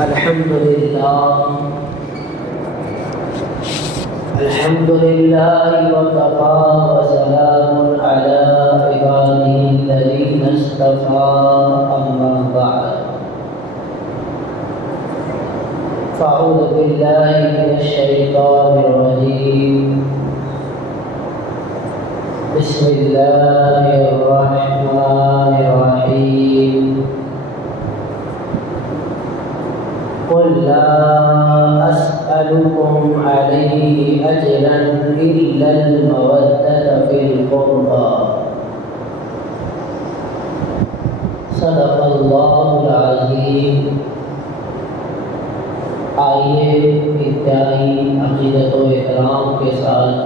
الحمد لله وكفى وسلام على عباده الذين اصطفى أما بعد فأعوذ بالله من الشيطان الرجيم بسم الله الرحمن الرحيم قل لا أسألكم عليه أجرا إلا المودة في القربى صدق الله العظيم. آئیے انتہائی عقیدت و احترام کے ساتھ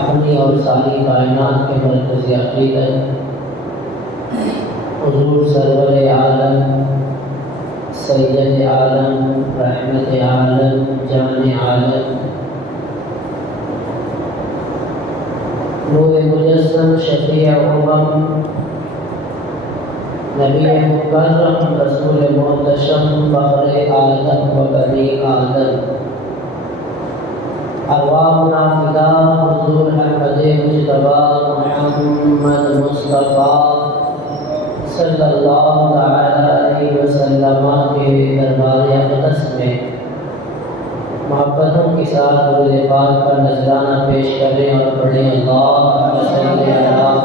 اپنی اور ساری کائنات کے مرکزی عقیدت حضور سرور عالم سید عالم رحمت عالم جان عالم نور مجسم شفیع امم نبی مکرم رسول محتشم فخر آدم و بنی آدم ارواحنا فدا حضور احمد مجتبی محمد مصطفیٰ صلی اللہ علیہ وسلم کے دربار اقدس میں محبتوں کے ساتھ درود پاک پر نذرانہ پیش کریں اور پڑھیں اللہم صلی علی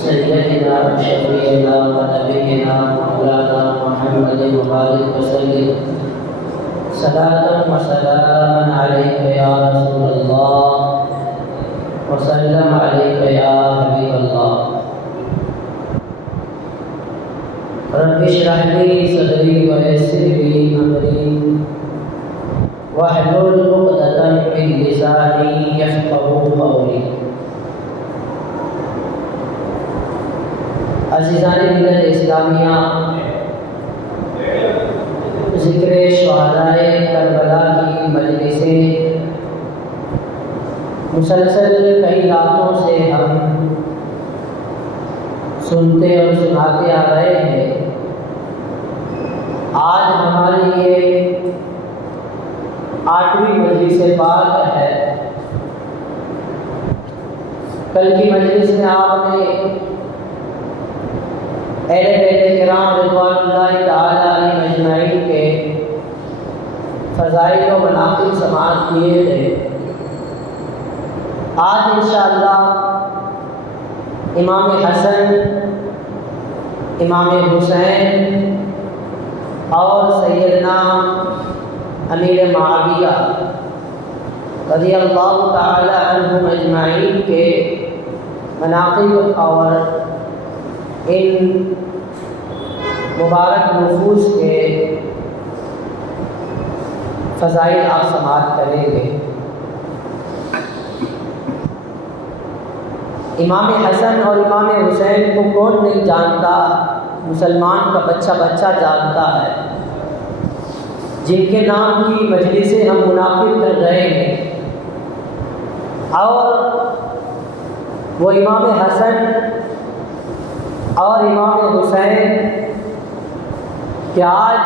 سیدنا شفیعنا و نبینا مولانا محمد مبارک وسلم صلاۃ و سلام علیک یا رسول اللہ وسلم علیک یا حبیب اللہ. رب اشرح لي صدري ويسر لي امري واحلل عقدة من لساني يفقهوا قولي. عزیزان ملت اسلامیہ، ذکر شہدائے کربلا کی مجلسیں مسلسل کئی راتوں سے ہم سنتے اور سناتے آ رہے ہیں. آج ہماری یہ 8ویں مجلس پاک ہے. کل کی مجلس میں آپ نے اہل بیت کرام رضوان اللہ تعالی علیہم اجمعین کے فضائل و مناقب سماعت کیے تھے. آج انشاءاللہ امام حسن، امام حسین اور سیدنا امیر معاویہ رضی اللہ تعالی عنہم اجمعین کے مناقب اور ان مبارک نفوس کے فضائل آپ سماعت کریں گے. امام حسن اور امام حسین کو کون نہیں جانتا؟ مسلمان کا بچہ بچہ جانتا ہے، جن کے نام کی مجلسیں ہم منعقد کر رہے ہیں. اور وہ امام حسن اور امام حسین کہ آج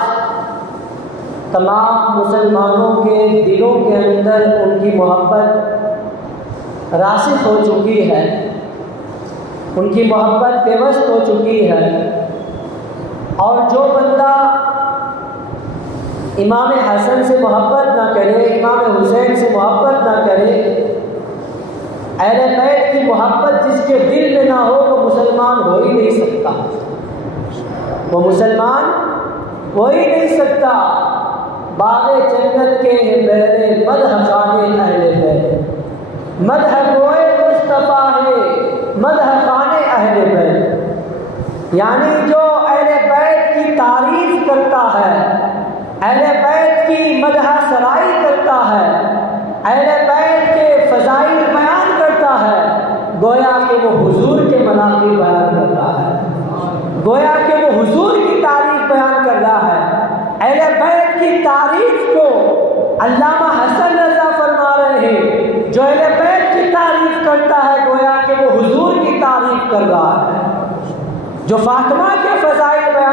تمام مسلمانوں کے دلوں کے اندر ان کی محبت راسخ ہو چکی ہے، ان کی محبت پیوست ہو چکی ہے. اور جو بندہ امام حسن سے محبت نہ کرے، امام حسین سے محبت نہ کرے، اہل بیت کی محبت جس کے دل میں نہ ہو وہ مسلمان ہو ہی نہیں سکتا، وہ مسلمان ہو ہی نہیں سکتا. باغ جنت کے میرے مدح خانے اہل بیت، مدح گوئے مصطفیٰ ہے مدح خانے اہل بیت. یعنی جو اہل بیت کی تعریف کرتا ہے، اہل بیت کی مدح سرائی کرتا ہے، اہل بیت کے فضائل بیان کرتا ہے، گویا کہ وہ حضور کے مناقب بیان کر رہا ہے، گویا کہ وہ حضور کی تعریف بیان کر رہا ہے. اہل بیت کی تعریف کو علامہ حسن رضا فرما رہے ہیں، جو اہل بیت کی تعریف کرتا ہے گویا کہ وہ حضور کی تعریف کر رہا ہے. جو فاطمہ کے فضائل بیان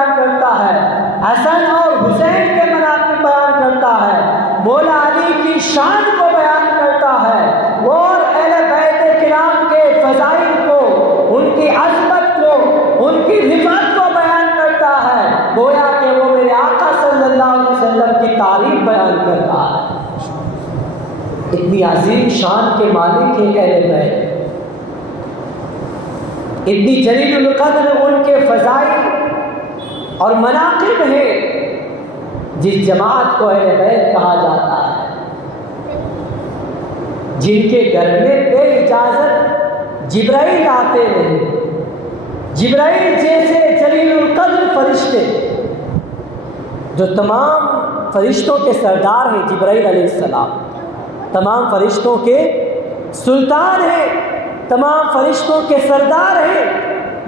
اتنی عظیم شان کے مالک ہیں اہل بیت، اتنی جلیل القدر ان کے فضائل اور مناقب ہیں، جس جماعت کو اہل بیت کہا جاتا ہے، جن کے گھر میں بے اجازت جبرائیل آتے نہیں، جبرائیل جیسے جلیل القدر فرشتے جو تمام فرشتوں کے سردار ہیں، جبرائیل علیہ السلام تمام فرشتوں کے سلطان ہیں، تمام فرشتوں کے سردار ہیں،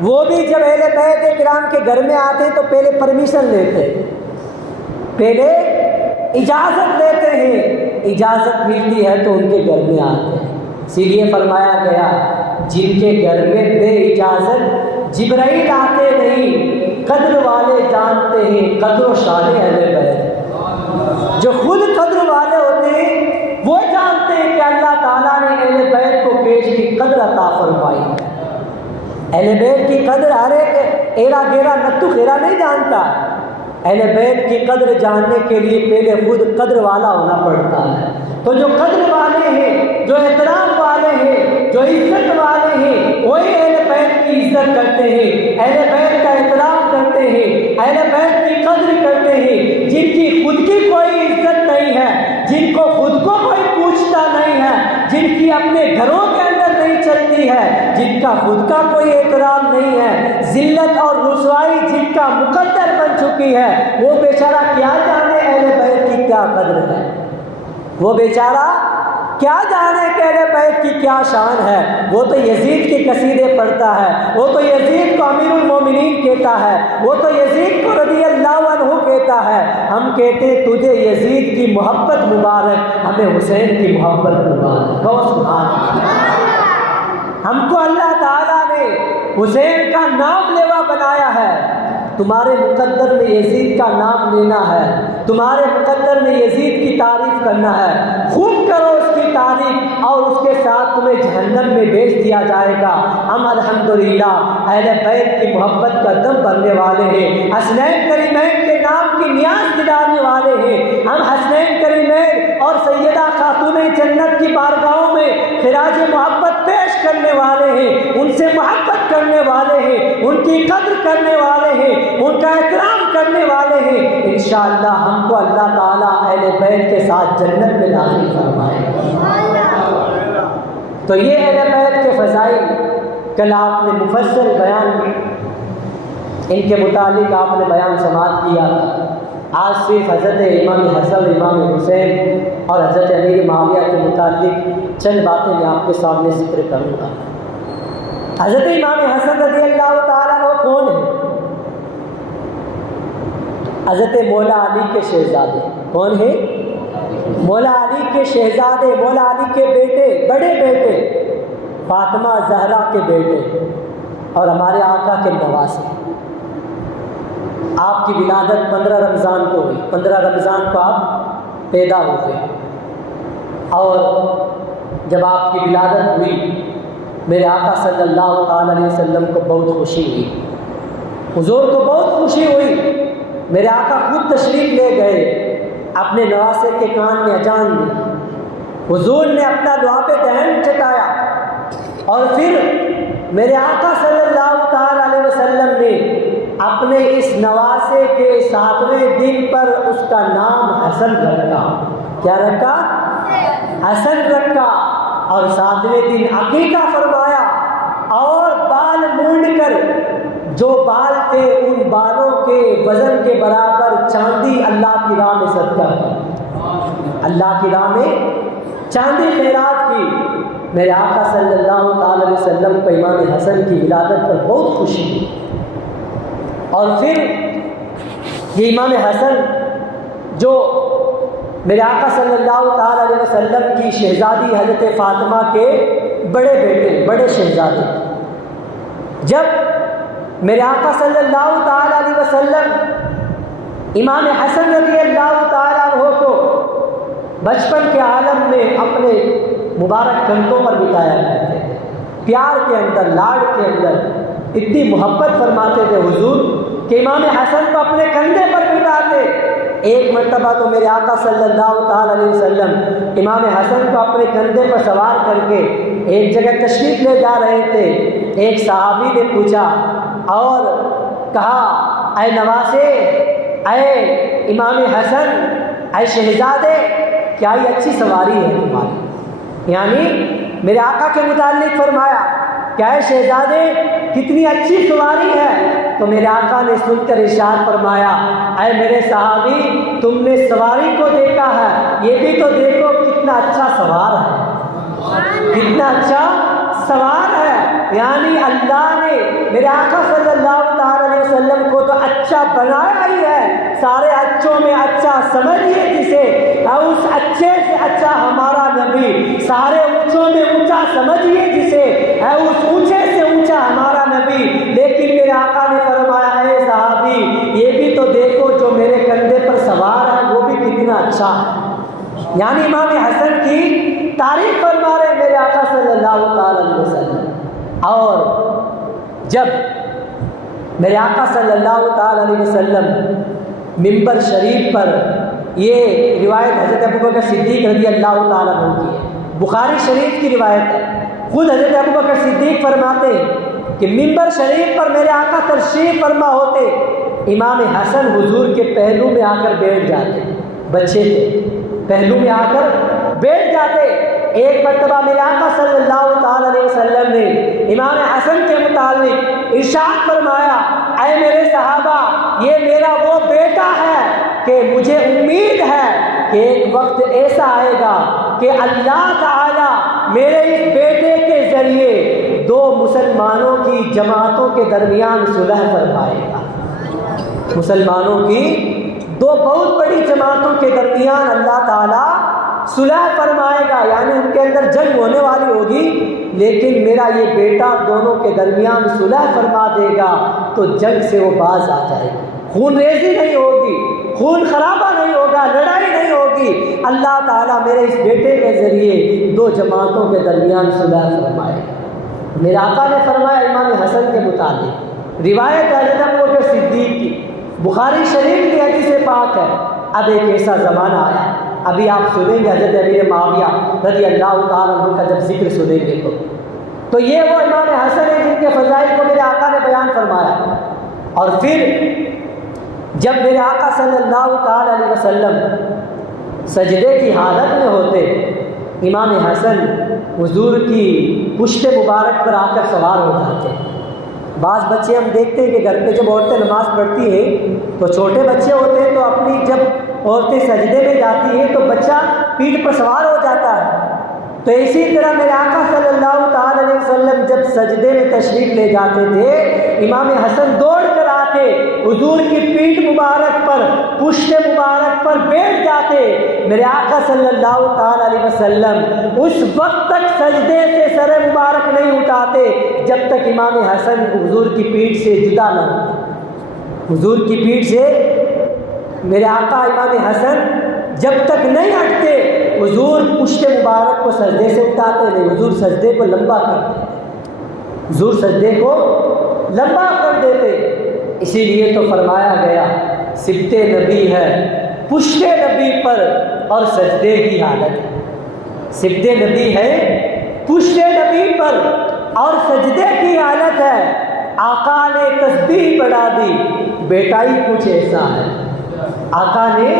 وہ بھی جب اہل بیت کرام کے گھر میں آتے تو پہلے پرمیشن لیتے، پہلے اجازت لیتے ہیں، اجازت ملتی ہے تو ان کے گھر میں آتے ہیں۔ اسی لیے فرمایا گیا جن کے گھر میں بے اجازت جبرائیل آتے نہیں، قدر والے جانتے ہیں قدر و شان اہل بیت، جو خود قدر والے ہوتے ہیں وہ جانتے ہیں کہ اللہ تعالیٰ نے اہل بیت کو کیش کی قدر عطا فرمائی ہے۔ اہل بیت کی قدر ہر ایک ایرا گیرا نتو خیرا نہیں جانتا، اہل بیت کی قدر جاننے کے لیے پہلے خود قدر والا ہونا پڑتا ہے۔ تو جو قدر والے ہیں، جو احترام والے ہیں، جو عزت والے ہیں، وہی اہل بیت کی عزت کرتے ہیں، اہل بیت کا احترام کرتے ہیں، اہل بیت کی قدر کرتے ہیں، جن کی خود کی کوئی عزت نہیں ہے، جن کو خود کو کوئی پوچھتا نہیں ہے، جن کی اپنے گھروں کے اندر نہیں چلتی ہے، جن کا خود کا کوئی احترام نہیں ہے، ذلت اور رسوائی جن کا مقدر بن چکی ہے، وہ بیچارہ کیا جانے اہل بیت کی کیا قدر ہے، وہ بیچارہ کیا جانے کہ اہل بیت کی کیا شان ہے۔ وہ تو یزید کے قصیدے پڑھتا ہے، وہ تو یزید کو امیر المومنین کہتا ہے، وہ تو یزید کو رضی اللہ عنہ کہتا ہے۔ ہم کہتے ہیں تجھے یزید کی محبت مبارک، ہمیں حسین کی محبت مبارک۔ کہو سبحان اللہ۔ ہم کو اللہ تعالیٰ نے حسین کا نام لیوا بنایا ہے، تمہارے مقدر میں یزید کا نام لینا ہے، تمہارے مقدر میں یزید کی تعریف کرنا ہے، خوب کرو اس کی تعریف، اور اس کے ساتھ تمہیں جہنم میں بھیج دیا جائے گا۔ ہم الحمدللہ اہل بیت کی محبت کا دم بھرنے والے ہیں، حسنین کریمین کے نام کی نیاز دلانے والے ہیں، ہم حسنین کریمین اور سیدہ خاتون جنت کی بارگاہوں میں خراج محبت پیش کرنے والے ہیں، ان سے محبت کرنے والے ہیں، ان کی قدر کرنے والے ہیں، ان کا احترام کرنے والے ہیں۔ انشاءاللہ ہم کو اللہ تعالیٰ اہل بیت کے ساتھ جنت میں داخل فرمائے۔ تو یہ اہل بیت کے فضائل کل آپ نے مفصل بیان ان کے متعلق آپ نے بیان سماعت کیا۔ آج صرف حضرت امام حسن، امام حسین اور حضرت امیر معاویہ کے متعلق چند باتیں میں آپ کے سامنے ذکر کروں گا۔ حضرت امام حسن رضی اللہ تعالیٰ عنہ کون ہیں؟ حضرت مولا علی کے شہزادے۔ کون ہیں؟ مولا علی کے شہزادے، مولا علی کے بیٹے، بڑے بیٹے، فاطمہ زہرا کے بیٹے اور ہمارے آقا کے نواسے۔ آپ کی ولادت 15 رمضان کو ہوئی، 15 رمضان کو آپ پیدا ہوئے، اور جب آپ کی ولادت ہوئی میرے آقا صلی اللہ تعالی علیہ وسلم کو بہت خوشی ہوئی، حضور کو بہت خوشی ہوئی۔ میرے آقا خود تشریف لے گئے، اپنے نواسے کے کان میں اذان دی، حضور نے اپنا لعاب دہن چٹایا، اور پھر میرے آقا صلی اللہ تعالی علیہ وسلم نے اپنے اس نواسے کے 7ویں دن پر اس کا نام حسن رکھا۔ کیا رکھا؟ حسن رکھا، اور 7ویں دن عقیقہ فرمایا، اور بال مونڈ کر جو بال تھے ان بالوں کے وزن کے برابر چاندی اللہ کی راہ میں صدقہ کی، اللہ کی راہ میں چاندی خیرات کی۔ میرے آقا صلی اللہ تعالی علیہ وسلم کو امام حسن کی ولادت پر بہت خوشی ہوئی، اور پھر یہ امام حسن جو میرے آقا صلی اللہ تعالی علیہ وسلم کی شہزادی حضرت فاطمہ کے بڑے بیٹے، بڑے شہزادے، جب میرے آقا صلی اللہ تعالی علیہ وسلم امام حسن رضی اللہ تعالیٰ عنہ کو بچپن کے عالم میں اپنے مبارک کندھوں پر بٹھایا کرتے تھے، پیار کے اندر، لاڑ کے اندر اتنی محبت فرماتے تھے حضور کہ امام حسن کو اپنے کندھے پر بٹھاتے ایک مرتبہ تو میرے آقا صلی اللہ تعالی علیہ وسلم امام حسن کو اپنے کندھے پر سوار کر کے ایک جگہ تشریف لے جا رہے تھے. ایک صحابی نے پوچھا اور کہا اے نواسے، اے امام حسن، اے شہزادے، کیا یہ اچھی سواری ہے تمہاری؟ یعنی میرے آقا کے متعلق فرمایا کیا اے شہزادے کتنی اچھی سواری ہے. تو میرے آقا نے سن کر ارشاد فرمایا اے میرے صحابی، تم نے سواری کو دیکھا ہے، یہ بھی تو دیکھو کتنا اچھا سوار ہے، کتنا اچھا سوار ہے. یعنی اللہ نے میرے آقا صلی اللہ تعالی علیہ وسلم کو تو اچھا بنایا ہی ہے، سارے اچھوں میں اچھا سمجھیے جسے، اور اس اچھے سے اچھا ہمارا نبی، سارے اونچوں میں اونچا سمجھیے جسے، ہے اس اونچے سے اونچا ہمارا نبی. لیکن میرے آقا نے فرمایا اے صحابی، یہ بھی تو دیکھو جو میرے کندھے پر سوار ہے وہ بھی کتنا اچھا ہے. یعنی امام حسن کی تعریف فرما رہے میرے آقا صلی اللہ تعالی علیہ وسلم. اور جب میرے آقا صلی اللہ تعالی علیہ وسلم منبر شریف پر، یہ روایت حضرت ابوبکر صدیق رضی اللہ تعالیٰ عنہ کی ہے، بخاری شریف کی روایت ہے. خود حضرت ابوبکر صدیق فرماتے ہیں کہ منبر شریف پر میرے آقا تشریف فرما ہوتے، امام حسن حضور کے پہلو میں آ کر بیٹھ جاتے، بچے تھے، پہلو میں آ کر بیٹھ جاتے. ایک مرتبہ میرے آقا صلی اللہ تعالی علیہ وسلم نے امام حسن کے متعلق ارشاد فرمایا اے میرے صحابہ، یہ میرا وہ بیٹا ہے کہ مجھے امید ہے کہ ایک وقت ایسا آئے گا کہ اللہ تعالی میرے اس بیٹے کے ذریعے دو مسلمانوں کی جماعتوں کے درمیان صلح فرمائے گا. مسلمانوں کی دو بہت بڑی جماعتوں کے درمیان اللہ تعالی صلح فرمائے گا، یعنی ان کے اندر جنگ ہونے والی ہوگی، لیکن میرا یہ بیٹا دونوں کے درمیان صلح فرما دے گا تو جنگ سے وہ باز آ جائے گا، خون ریزی نہیں ہوگی، خون خرابہ نہیں ہوگا، لڑائی نہیں ہوگی. اللہ تعالیٰ میرے اس بیٹے کے ذریعے دو جماعتوں کے درمیان صلح فرمائے گا. میرے آقا نے فرمایا امام حسن کے متعلق، روایت حضرت ابوبکر صدیق کی، بخاری شریف کی حدیث پاک ہے. اب ایک ایسا زمانہ آیا، ابھی آپ سنیں گے حضرت امیر معاویہ رضی اللہ تعالیٰ عنہ کا جب ذکر سنیں گے تو یہ وہ امام حسن ہے جن کے فضائل کو میرے آقا نے بیان فرمایا. اور پھر جب میرے آقا صلی اللہ تعالی علیہ وسلم سجدے کی حالت میں ہوتے، امام حسن حضور کی پشت مبارک پر آ کر سوار ہو جاتے. بعض بچے ہم دیکھتے ہیں کہ گھر پہ جب عورتیں نماز پڑھتی ہیں تو چھوٹے بچے ہوتے ہیں تو اپنی جب عورتیں سجدے میں جاتی ہیں تو بچہ پیٹھ پر سوار ہو جاتا ہے. تو اسی طرح میرے آقا صلی اللہ تعالی علیہ وسلم جب سجدے میں تشریف لے جاتے تھے، امام حسن دوڑ کر آتے، حضور کی پیٹھ مبارک پر، پشت مبارک پر بیٹھ جاتے. میرے آقا صلی اللہ تعالی علیہ وسلم اس وقت تک سجدے سے سر مبارک نہیں اٹھاتے جب تک امام حسن حضور کی پیٹھ سے جدا نہ ہوتے. حضور کی پیٹھ سے میرے آقا امام حسن جب تک نہیں ہٹتے، حضور پشت مبارک کو سجدے سے اٹھاتے نہیں، حضور سجدے کو لمبا کر دیتے، حضور سجدے کو لمبا کر دیتے. اسی لیے تو فرمایا گیا سبت نبی ہے پشت نبی پر اور سجدے کی حالت ہے. سبت نبی ہے پشت نبی پر اور سجدے کی حالت ہے. آقا نے تسبیح بڑھا دی، بیٹا ہی کچھ ایسا ہے. آقا نے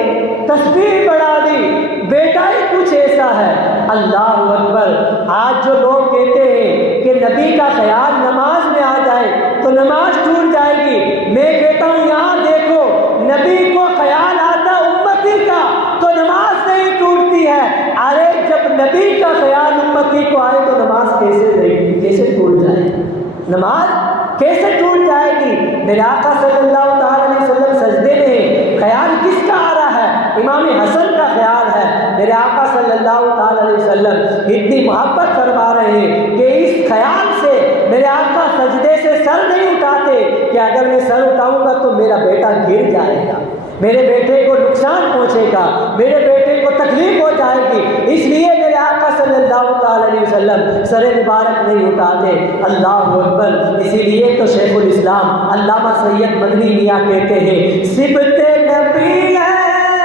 تسبیح بڑھا دی، بیٹا ہی کچھ ایسا ہے. اللہ اکبر. آج جو لوگ کہتے ہیں کہ نبی کا خیال نماز میں آ جائے تو نماز ٹوٹ جائے گی، میں کہتا ہوں یہاں دیکھو، نبی کو خیال آتا امتی کا تو نماز نہیں ٹوٹتی ہے. ارے جب نبی کا خیال امتی کو آئے تو نماز کیسے ٹوٹ جائے گی؟ نماز کیسے ٹوٹ جائے گی؟ میرے آقا صلی اللہ تعالی علیہ وسلم سجدے میں خیال کس کا آ رہا ہے؟ امام حسن کا خیال ہے. میرے آقا صلی اللہ تعالی علیہ وسلم اتنی محبت فرما رہے ہیں کہ اس خیال سے میرے آقا سجدے سے سر نہیں اٹھاتے کہ اگر میں سر اٹھاؤں گا تو میرا بیٹا گر جائے گا، میرے بیٹے کو نقصان پہنچے گا، میرے بیٹے کو تکلیف ہو جائے گی. اس لیے میرے آقا صلی اللہ تعالی علیہ وسلم سر مبارک نہیں اٹھاتے. اللہ اکبر. اسی لیے تو شیخ الاسلام علامہ سید مدنی میاں کہتے ہیں سبت نبی ہے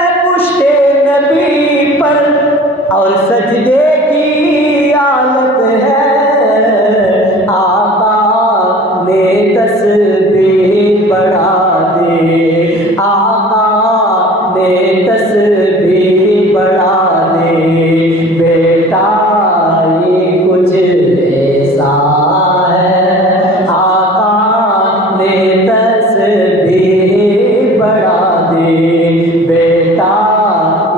اور سجدے کی حالت ہے، آقا نے تسبیح بڑھا دے، آقا نے تسبیح بڑھا دے، بیٹا یہ کچھ ایسا ہے، آقا نے تسبیح بڑھا دے، بیٹا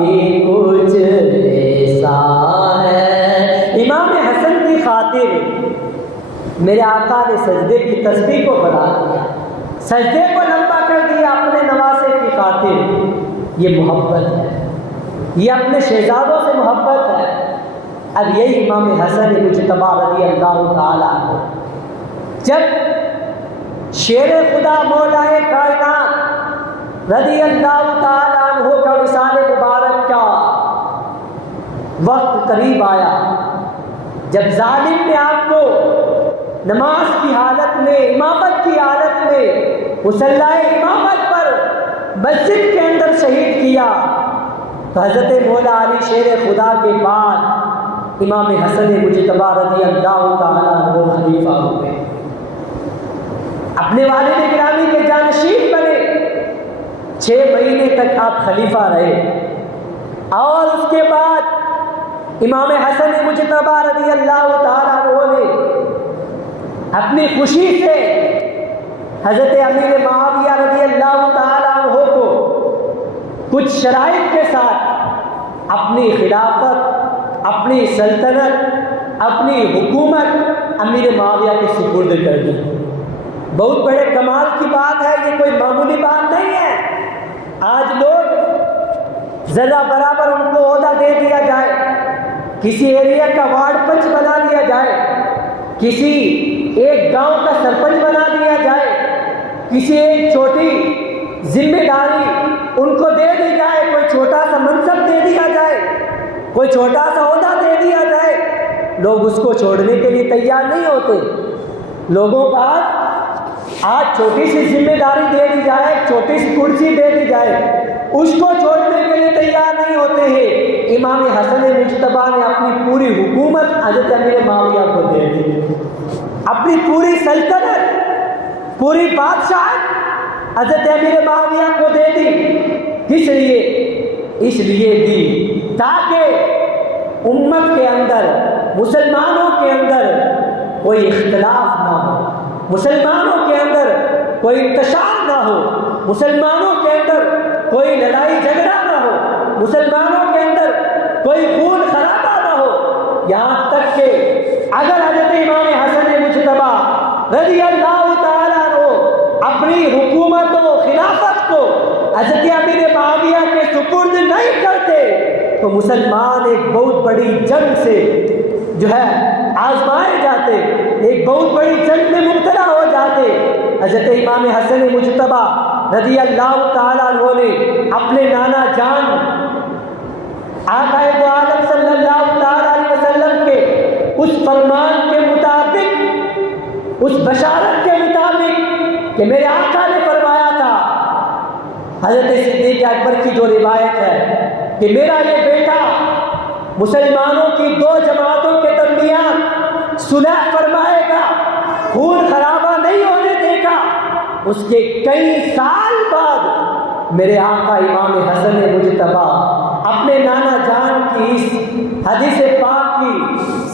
یہ کچھ ایسا ہے۔ امام حسن کی خاطر میرے آقا نے سجدے کی تسبیح کو بڑھا دیا، سجدے کو لمبا کر دیا اپنے نواسے کی خاطر۔ یہ محبت ہے، یہ اپنے شہزادوں سے محبت ہے۔ اب یہی امام حسن مجتبی رضی اللہ تعالیٰ عنہ جب شیر خدا مولائے کائنات رضی اللہ تعالیٰ عنہ کا وصال مبارک کا وقت قریب آیا، جب ظالم نے آپ کو نماز کی حالت میں، امامت کی حالت میں مصلی امامت پر مسجد کے اندر شہید کیا، تو حضرت مولا علی شیر خدا کے بعد امام حسن مجتبی رضی اللہ تعالیٰ عنہ خلیفہ ہوئے، اپنے والد گرامی کے جانشین بنے، 6 مہینے تک آپ خلیفہ رہے، اور اس کے بعد امام حسن مجتبی رضی اللہ تعالیٰ عنہ نے اپنی خوشی سے حضرت امیر معاویہ رضی اللہ تعالیٰ عنہ کو کچھ شرائط کے ساتھ اپنی خلافت، اپنی سلطنت، اپنی حکومت امیر معاویہ کے سپرد کر دی۔ بہت بڑے کمال کی بات ہے، یہ کوئی معمولی بات نہیں ہے۔ آج لوگ ذرا برابر ان کو عہدہ دے دیا جائے، کسی ایریا کا وارڈ پنچ بنا دیا جائے، کسی ایک گاؤں کا سرپنچ بنا دیا جائے، کسی ایک چھوٹی ذمہ داری ان کو دے دی جائے، کوئی چھوٹا سا منصب دے دیا جائے، کوئی چھوٹا سا عہدہ دے دیا جائے، لوگ اس کو چھوڑنے کے لیے تیار نہیں ہوتے۔ لوگوں کا آج چھوٹی سی ذمہ داری دے دی جائے، چھوٹی سی کرسی دے دی جائے، اس کو چھوڑنے کے لیے تیار نہیں ہوتے ہیں۔ امام حسن مجتبی نے اپنی پوری حکومت حضرت امیر معاویہ کو دے دی، اپنی پوری سلطنت، پوری بادشاہت حضرت امیر معاویہ کو دے دی۔ کس لیے؟ اس لیے دی تاکہ امت کے اندر، مسلمانوں کے اندر کوئی اختلاف نہ ہو، مسلمانوں کے اندر کوئی انتشار نہ ہو، مسلمانوں کے اندر کوئی لڑائی جھگڑا نہ ہو، مسلمانوں کے اندر کوئی خون خرابہ نہ ہو، یہاں تک کہ اگر حضرت امام حسن مجتبی رضی اللہ تعالیٰ عنہ اپنی حکومت و خلافت کو حضرت امیر معاویہ کے سپرد نہیں کرتے تو مسلمان ایک بہت بڑی جنگ سے جو ہے آزمائے جاتے، ایک بہت بڑی جنگ میں مبتلا ہو جاتے۔ حضرت امام حسن مجتبی رضی اللہ تعالیٰ عنہ نے اپنے نانا جان آقا دو عالم صلی اللہ تعالیٰ علیہ وسلم کے اس فرمان کے مطابق، اس بشارت کے مطابق کہ میرے آقا نے فرمایا تھا، حضرت صدیق اکبر کی جو روایت ہے کہ میرا یہ بیٹا مسلمانوں کی 2 جماعتوں کے درمیان صلح فرمائے گا، خون خرابہ نہیں ہونے دے گا۔ اس کے کئی سال بعد میرے آقا امام حسن مجتبی اپنے نانا جان کی اس حدیث پاک کی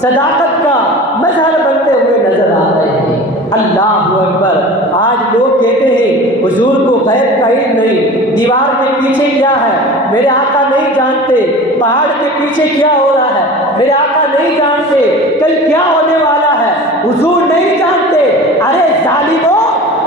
صداقت کا مظہر بنتے ہوئے نظر آ رہے ہیں۔ اللہ اکبر۔ آج لوگ کہتے ہیں حضور کو غیب کا علم نہیں، دیوار کے پیچھے کیا ہے میرے آقا نہیں جانتے، پہاڑ کے پیچھے کیا ہو رہا ہے میرے آقا نہیں جانتے، کل کیا ہونے والا ہے حضور نہیں جانتے۔ ارے ظالموں،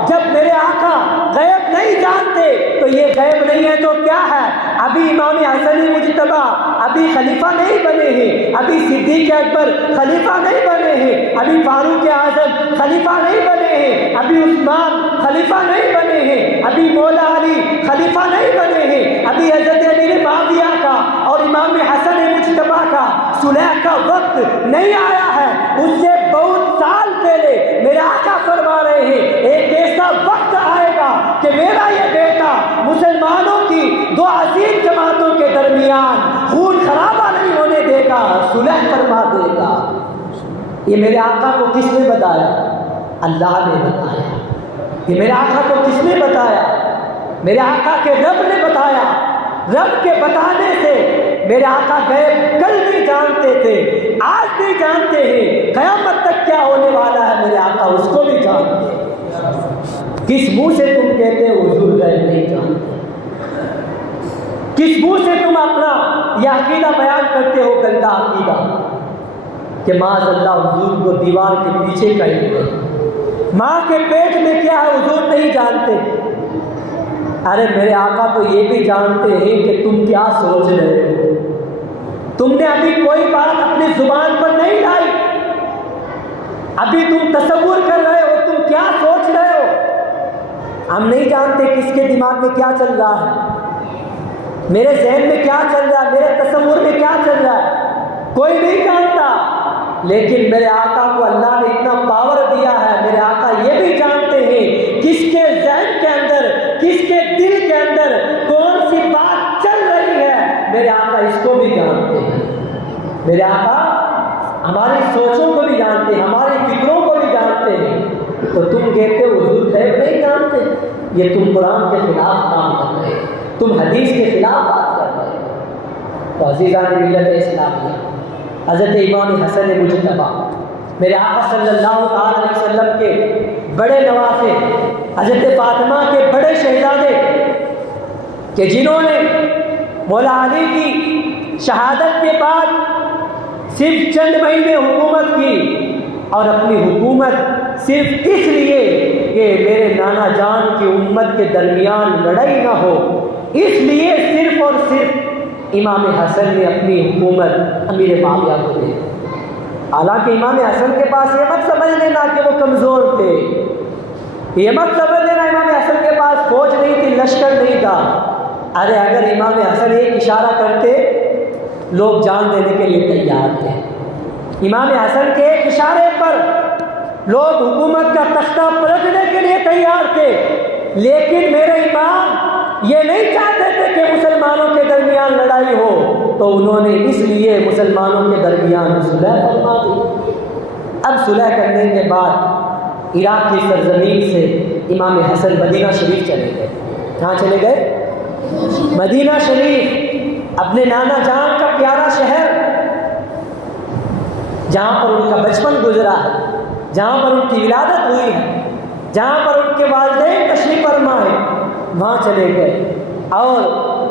جب میرے آقا غیب نہیں جانتے تو یہ غیب نہیں ہے تو کیا ہے؟ ابھی امام حسن مجتبی ابھی خلیفہ نہیں بنے ہیں، ابھی صدیق اکبر خلیفہ نہیں بنے ہیں، ابھی فاروق اعظم خلیفہ نہیں بنے ہیں، ابھی عثمان خلیفہ نہیں بنے ہیں، ابھی مولا علی خلیفہ نہیں بنے ہیں، ابھی حضرت امیر معاویہ کا اور امام حسن مجتبی کا صلح کا وقت نہیں آیا ہے۔ اس سے بہت سال پہلے میرے آقا فرما رہے ہیں ایک ایسا وقت آئے گا کہ میرا یہ بیٹا مسلمانوں کی 2 عظیم جماعتوں کے درمیان خون خرابہ نہیں ہونے دے گا، صلح فرما دے گا۔ یہ میرے آقا کو کس نے بتایا؟ اللہ نے بتایا۔ یہ میرے آقا کو کس نے بتایا؟ میرے آقا کے رب نے بتایا۔ رب کے بتانے سے میرے آقا غیب کل بھی جانتے تھے، آج بھی جانتے ہیں، قیامت تک کیا ہونے والا ہے میرے آقا اس کو بھی جانتے ہیں۔ کس منہ سے تم کہتے ہو حضور غیب نہیں جانتے؟ کس منہ سے تم اپنا یہ عقیدہ بیان کرتے ہو گندا عقیدہ کہ معاذ اللہ حضور کو دیوار کے پیچھے کا علم ہے، ماں کے پیٹ میں کیا ہے حضور نہیں جانتے؟ ارے میرے آقا تو یہ بھی جانتے ہیں کہ تم کیا سوچ رہے ہو۔ تم نے ابھی کوئی بات اپنی زبان پر نہیں لائی، ابھی تم تصور کر رہے ہو، تم کیا سوچ رہے ہو۔ ہم نہیں جانتے کس کے دماغ میں کیا چل رہا ہے، میرے ذہن میں کیا چل رہا ہے، میرے تصور میں کیا چل رہا ہے، کوئی نہیں جانتا۔ لیکن میرے آقا کو اللہ نے اتنا پاور دیا ہے، میرے آقا یہ بھی جانتے ہیں کس کے ذہن کے اندر، کس کے دل کے اندر کون سی بات چل رہی ہے، میرے آقا اس کو بھی جانتے ہیں۔ میرے آقا ہماری سوچوں کو بھی جانتے ہیں، ہماری فکروں کو بھی جانتے ہیں۔ تو تم کہتے ہو حضور غیب نہیں جانتے، یہ تم قرآن کے خلاف کام کر رہے، تم حدیث کے خلاف بات کر رہے۔ تو عزیزان ملت اسلامیہ، حضرت امام حسن مجتبی میرے آقا صلی اللہ تعالی علیہ وسلم کے بڑے نواسے، حضرت فاطمہ کے بڑے شہزادے کہ جنہوں نے مولا علی کی شہادت کے بعد صرف چند مہینے حکومت کی، اور اپنی حکومت صرف اس لیے کہ میرے نانا جان کی امت کے درمیان لڑائی نہ ہو، اس لیے صرف اور صرف امام حسن نے اپنی حکومت امیر معاویہ کو دی۔ حالانکہ امام حسن کے پاس یہ مت سمجھ لینا کہ وہ کمزور تھے، یہ مت سمجھ لینا امام حسن کے پاس فوج نہیں تھی، لشکر نہیں تھا۔ ارے اگر امام حسن ایک اشارہ کرتے لوگ جان دینے کے لیے تیار تھے۔ امام حسن کے ایک اشارے پر لوگ حکومت کا تختہ پلٹنے کے لیے تیار تھے، لیکن میرے امام یہ نہیں چاہتے تھے کہ مسلمانوں کے درمیان لڑائی ہو، تو انہوں نے اس لیے مسلمانوں کے درمیان صلح فرما دی۔ اب صلح کرنے کے بعد عراق کی سرزمین سے امام حسن مدینہ شریف چلے گئے۔ کہاں چلے گئے؟ مدینہ شریف، اپنے نانا جان کا پیارا شہر، جہاں پر ان کا بچپن گزرا ہے، جہاں پر ان کی ولادت ہوئی ہے، جہاں پر ان کے والدین تشریف فرما ہے، وہاں چلے گئے اور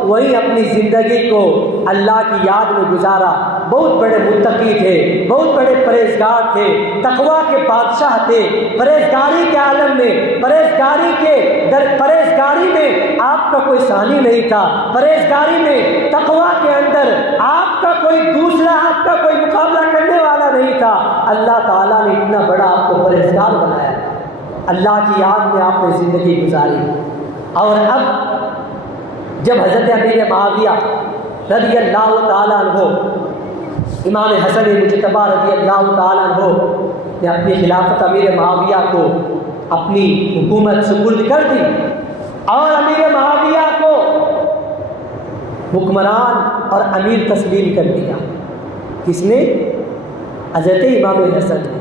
وہی اپنی زندگی کو اللہ کی یاد میں گزارا۔ بہت بڑے متقی تھے، بہت بڑے پرہیزگار تھے، تقویٰ کے بادشاہ تھے، پرہیزگاری کے عالم میں، پرہیزگاری میں آپ کا کوئی ثانی نہیں تھا، پرہیزگاری میں تقویٰ کے اندر آپ کا کوئی دوسرا، آپ کا کوئی مقابلہ کرنے والا نہیں تھا۔ اللہ تعالیٰ نے اتنا بڑا آپ کو پرہیزگار بنایا، اللہ کی یاد میں آپ نے زندگی گزاری۔ اور اب جب حضرت امیر معاویہ رضی اللہ تعالیٰ عنہ، امام حسن مجتبی رضی اللہ تعالیٰ عنہ نے اپنی خلافت امیر معاویہ کو اپنی حکومت سپرد کر دی، اور امیر معاویہ کو حکمران اور امیر تسلیم کر دیا۔ کس نے؟ حضرت امام حسن نے۔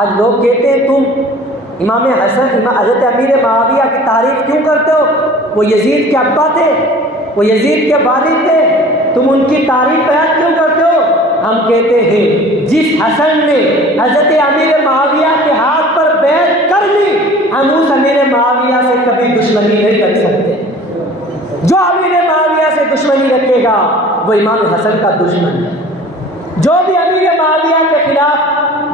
آج لوگ کہتے ہیں تم امام حسن، حضرت امیر معاویہ کی تعریف کیوں کرتے ہو؟ وہ یزید کے ابا تھے، وہ یزید کے والد تھے، تم ان کی تعریف بیان کیوں کرتے ہو؟ ہم کہتے ہیں جس حسن نے حضرت امیر معاویہ کے ہاتھ پر بیعت کر لی، ہم اس امیر معاویہ سے کبھی دشمنی نہیں رکھ سکتے۔ جو امیر معاویہ سے دشمنی رکھے گا وہ امام حسن کا دشمن ہے۔ جو بھی امیر معاویہ کے خلاف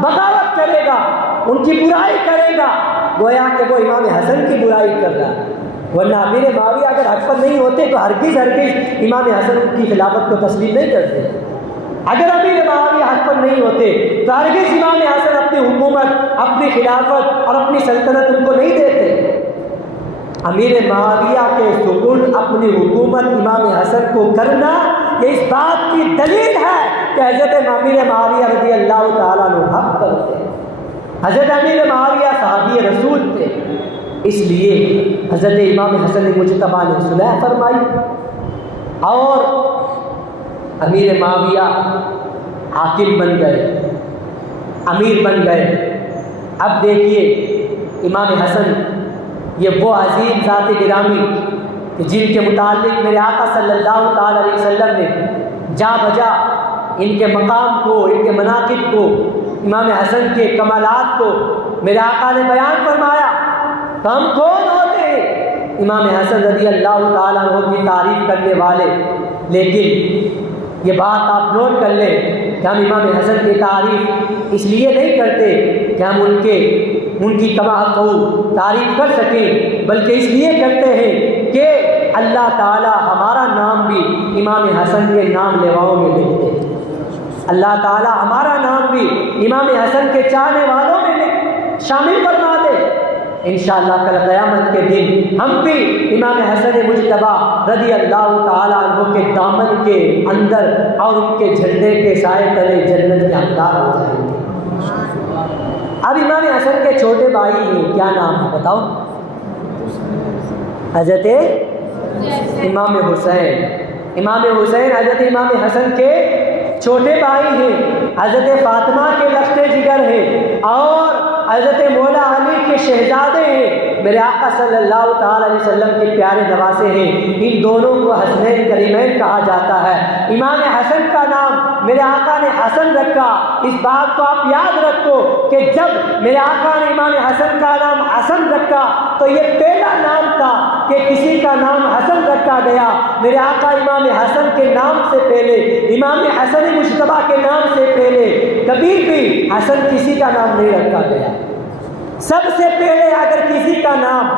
بغاوت کرے گا، ان کی برائی کرے گا، گویا کہ وہ امام حسن کی برائی کر رہا ہے۔ ورنہ امیر معاویہ اگر حق پر نہیں ہوتے تو ہرگز امام حسن کی خلافت کو تسلیم نہیں کرتے۔ اگر امیر معاویہ حق پر نہیں ہوتے تو ہرگز امام حسن اپنی حکومت، اپنی خلافت اور اپنی سلطنت ان کو نہیں دیتے۔ امیر معاویہ کے سپرد اپنی حکومت امام حسن کو کرنا، یہ اس بات کی دلیل ہے کہ حضرت امیر معاویہ رضی اللہ تعالیٰ عنہ حق پر تھے۔ حضرت امیر معاویہ صحابی رسول تھے، اس لیے حضرت امام حسن مجتبی نے صلح فرمائی، اور امیر معاویہ حاکم بن گئے، امیر بن گئے۔ اب دیکھیے امام حسن، یہ وہ عظیم ذات گرامی کہ جن کے متعلق میرے آقا صلی اللہ تعالی علیہ وسلم نے جا بجا ان کے مقام کو، ان کے مناقب کو، امام حسن کے کمالات کو میرے آقا نے بیان فرمایا۔ تو ہم کون ہوتے ہیں امام حسن رضی اللہ تعالیٰ عنہ کی تعریف کرنے والے؟ لیکن یہ بات آپ نوٹ کر لیں کہ ہم امام حسن کی تعریف اس لیے نہیں کرتے کہ ہم ان کی کما تعریف کر سکیں، بلکہ اس لیے کرتے ہیں کہ اللہ تعالیٰ ہمارا نام بھی امام حسن کے نام لیواؤں میں لکھ دے، اللہ تعالیٰ ہمارا نام بھی امام حسن کے چاہنے والوں میں شامل فرما دے۔ انشاءاللہ کل قیامت کے دن ہم بھی امام حسن مجتبیٰ رضی اللہ تعالیٰ عنہ کے دامن کے اندر اور ان کے جھنڈے کے سائے تلے جنت کے حقدار ہو جائیں گے۔ اب امام حسن کے چھوٹے بھائی ہیں، کیا نام ہے بتاؤ؟ حضرت امام حسین۔ امام حسین حضرت امام حسن کے چھوٹے بھائی ہیں، حضرت فاطمہ کے لخت جگر ہیں اور حضرت مولا علی کے شہزادے ہیں، میرے آقا صلی اللہ تعالی علیہ وسلم کے پیارے نواسے ہیں۔ ان دونوں کو حسنین کریمین کہا جاتا ہے۔ امام حسن کا نام میرے آقا نے حسن رکھا، اس بات کو آپ یاد رکھو کہ جب میرے آقا نے امام حسن کا نام حسن رکھا تو یہ پہلا نام تھا کہ کسی کا نام حسن رکھا گیا۔ میرے آقا امام حسن کے نام سے پہلے، امام حسن مجتبیٰ کے نام سے پہلے کبھی بھی حسن کسی کا نام نہیں رکھا گیا۔ سب سے پہلے اگر کسی کا نام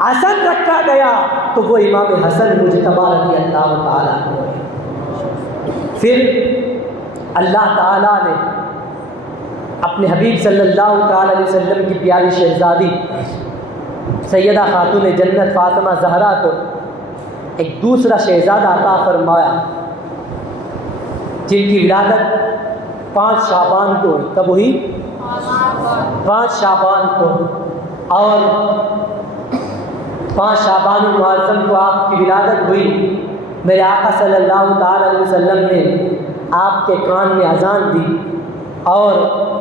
حسن رکھا گیا تو وہ امام حسن مجتبیٰ رضی اللہ تعالیٰ عنہ ہے۔ پھر اللہ تعالیٰ نے اپنے حبیب صلی اللہ تعالیٰ علیہ وسلم کی پیاری شہزادی سیدہ خاتون جنت فاطمہ زہرا کو ایک دوسرا شہزادہ عطا فرمایا، جن کی ولادت 5 شعبان کو ہوئی۔ کب ہوئی؟ 5 شعبان کو، اور 5 شعبان المعظم کو آپ کی ولادت ہوئی۔ میرے آقا صلی اللہ تعالی علیہ وسلم نے آپ کے کان میں اذان دی اور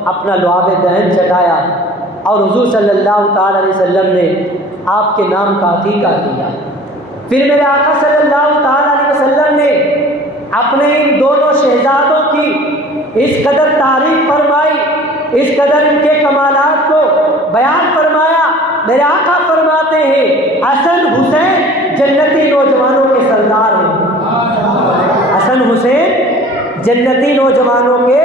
اپنا لعاب دہن چٹایا، اور حضور صلی اللہ تعالی علیہ وسلم نے آپ کے نام کا عقیقہ کیا۔ پھر میرے آقا صلی اللہ تعالی علیہ وسلم نے اپنے ان دونوں شہزادوں کی اس قدر تعریف فرمائی، اس قدر ان کے کمالات کو بیان فرمایا۔ میرے آقا فرماتے ہیں حسن حسین جنتی نوجوانوں کے سردار ہیں، حسن حسین جنتی نوجوانوں کے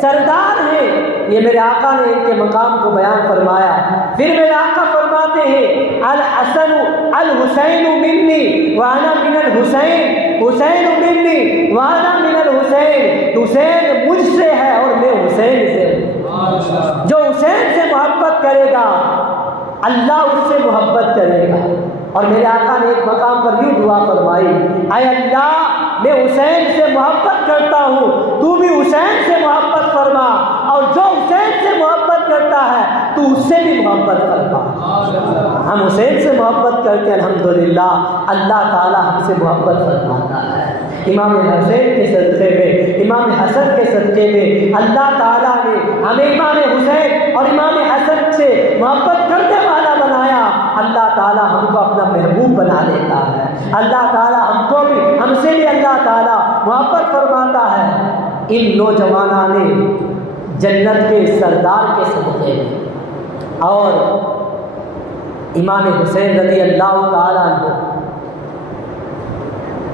سردار ہیں۔ یہ میرے آقا نے ان کے مقام کو بیان فرمایا۔ پھر میرے آقا فرماتے ہیں الحسن الحسین منی وانا من الحسین، حسین منی وانا من الحسین، حسین مجھ سے ہے اور میں حسین سے ہوں۔ جو حسین سے محبت کرے گا اللہ اس سے محبت کرے گا۔ اور میرے آقا نے ایک مقام پر یوں دعا فرمائی، اے اللہ میں حسین سے محبت کرتا ہوں، تو بھی حسین سے محبت فرما، اور جو حسین سے محبت کرتا ہے تو اس سے بھی محبت فرما۔ ہم حسین سے محبت کرتے ہیں، الحمدللہ اللہ تعالی ہم سے محبت فرماتا ہے۔ امام حسین کے صدقے میں، امام حسن کے صدقے میں اللہ تعالیٰ نے ہمیں امام حسین اور امام حسن سے محبت کرنے والا بنایا۔ اللہ تعالیٰ ہم کو اپنا محبوب بنا لیتا ہے، اللہ تعالیٰ ہم کو بھی، ہم سے بھی اللہ تعالیٰ محبت فرماتا ہے۔ ان نوجوانوں نے جنت کے سردار کے صدقے میں اور امام حسین رضی اللہ تعالیٰ عنہ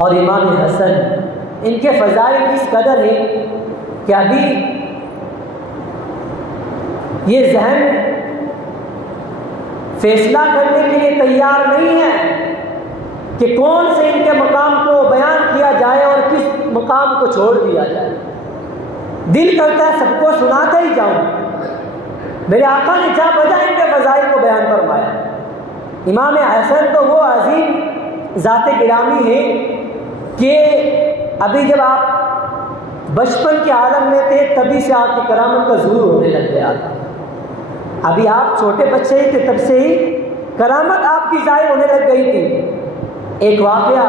اور امام حسن، ان کے فضائل اس قدر ہیں کہ ابھی یہ ذہن فیصلہ کرنے کے لیے تیار نہیں ہے کہ کون سے ان کے مقام کو بیان کیا جائے اور کس مقام کو چھوڑ دیا جائے۔ دل کرتا ہے سب کو سناتے ہی جاؤں۔ میرے آقا نے جا بجا ان کے فضائل کو بیان فرمایا۔ امام حسن تو وہ عظیم ذات گرامی ہے کہ ابھی جب آپ بچپن کے عالم میں تھے تبھی سے آپ کی کرامت کا ظہور ہونے لگ گیا تھا۔ ابھی آپ چھوٹے بچے ہی تھے تب سے ہی کرامت آپ کی ظاہر ہونے لگ گئی تھی۔ ایک واقعہ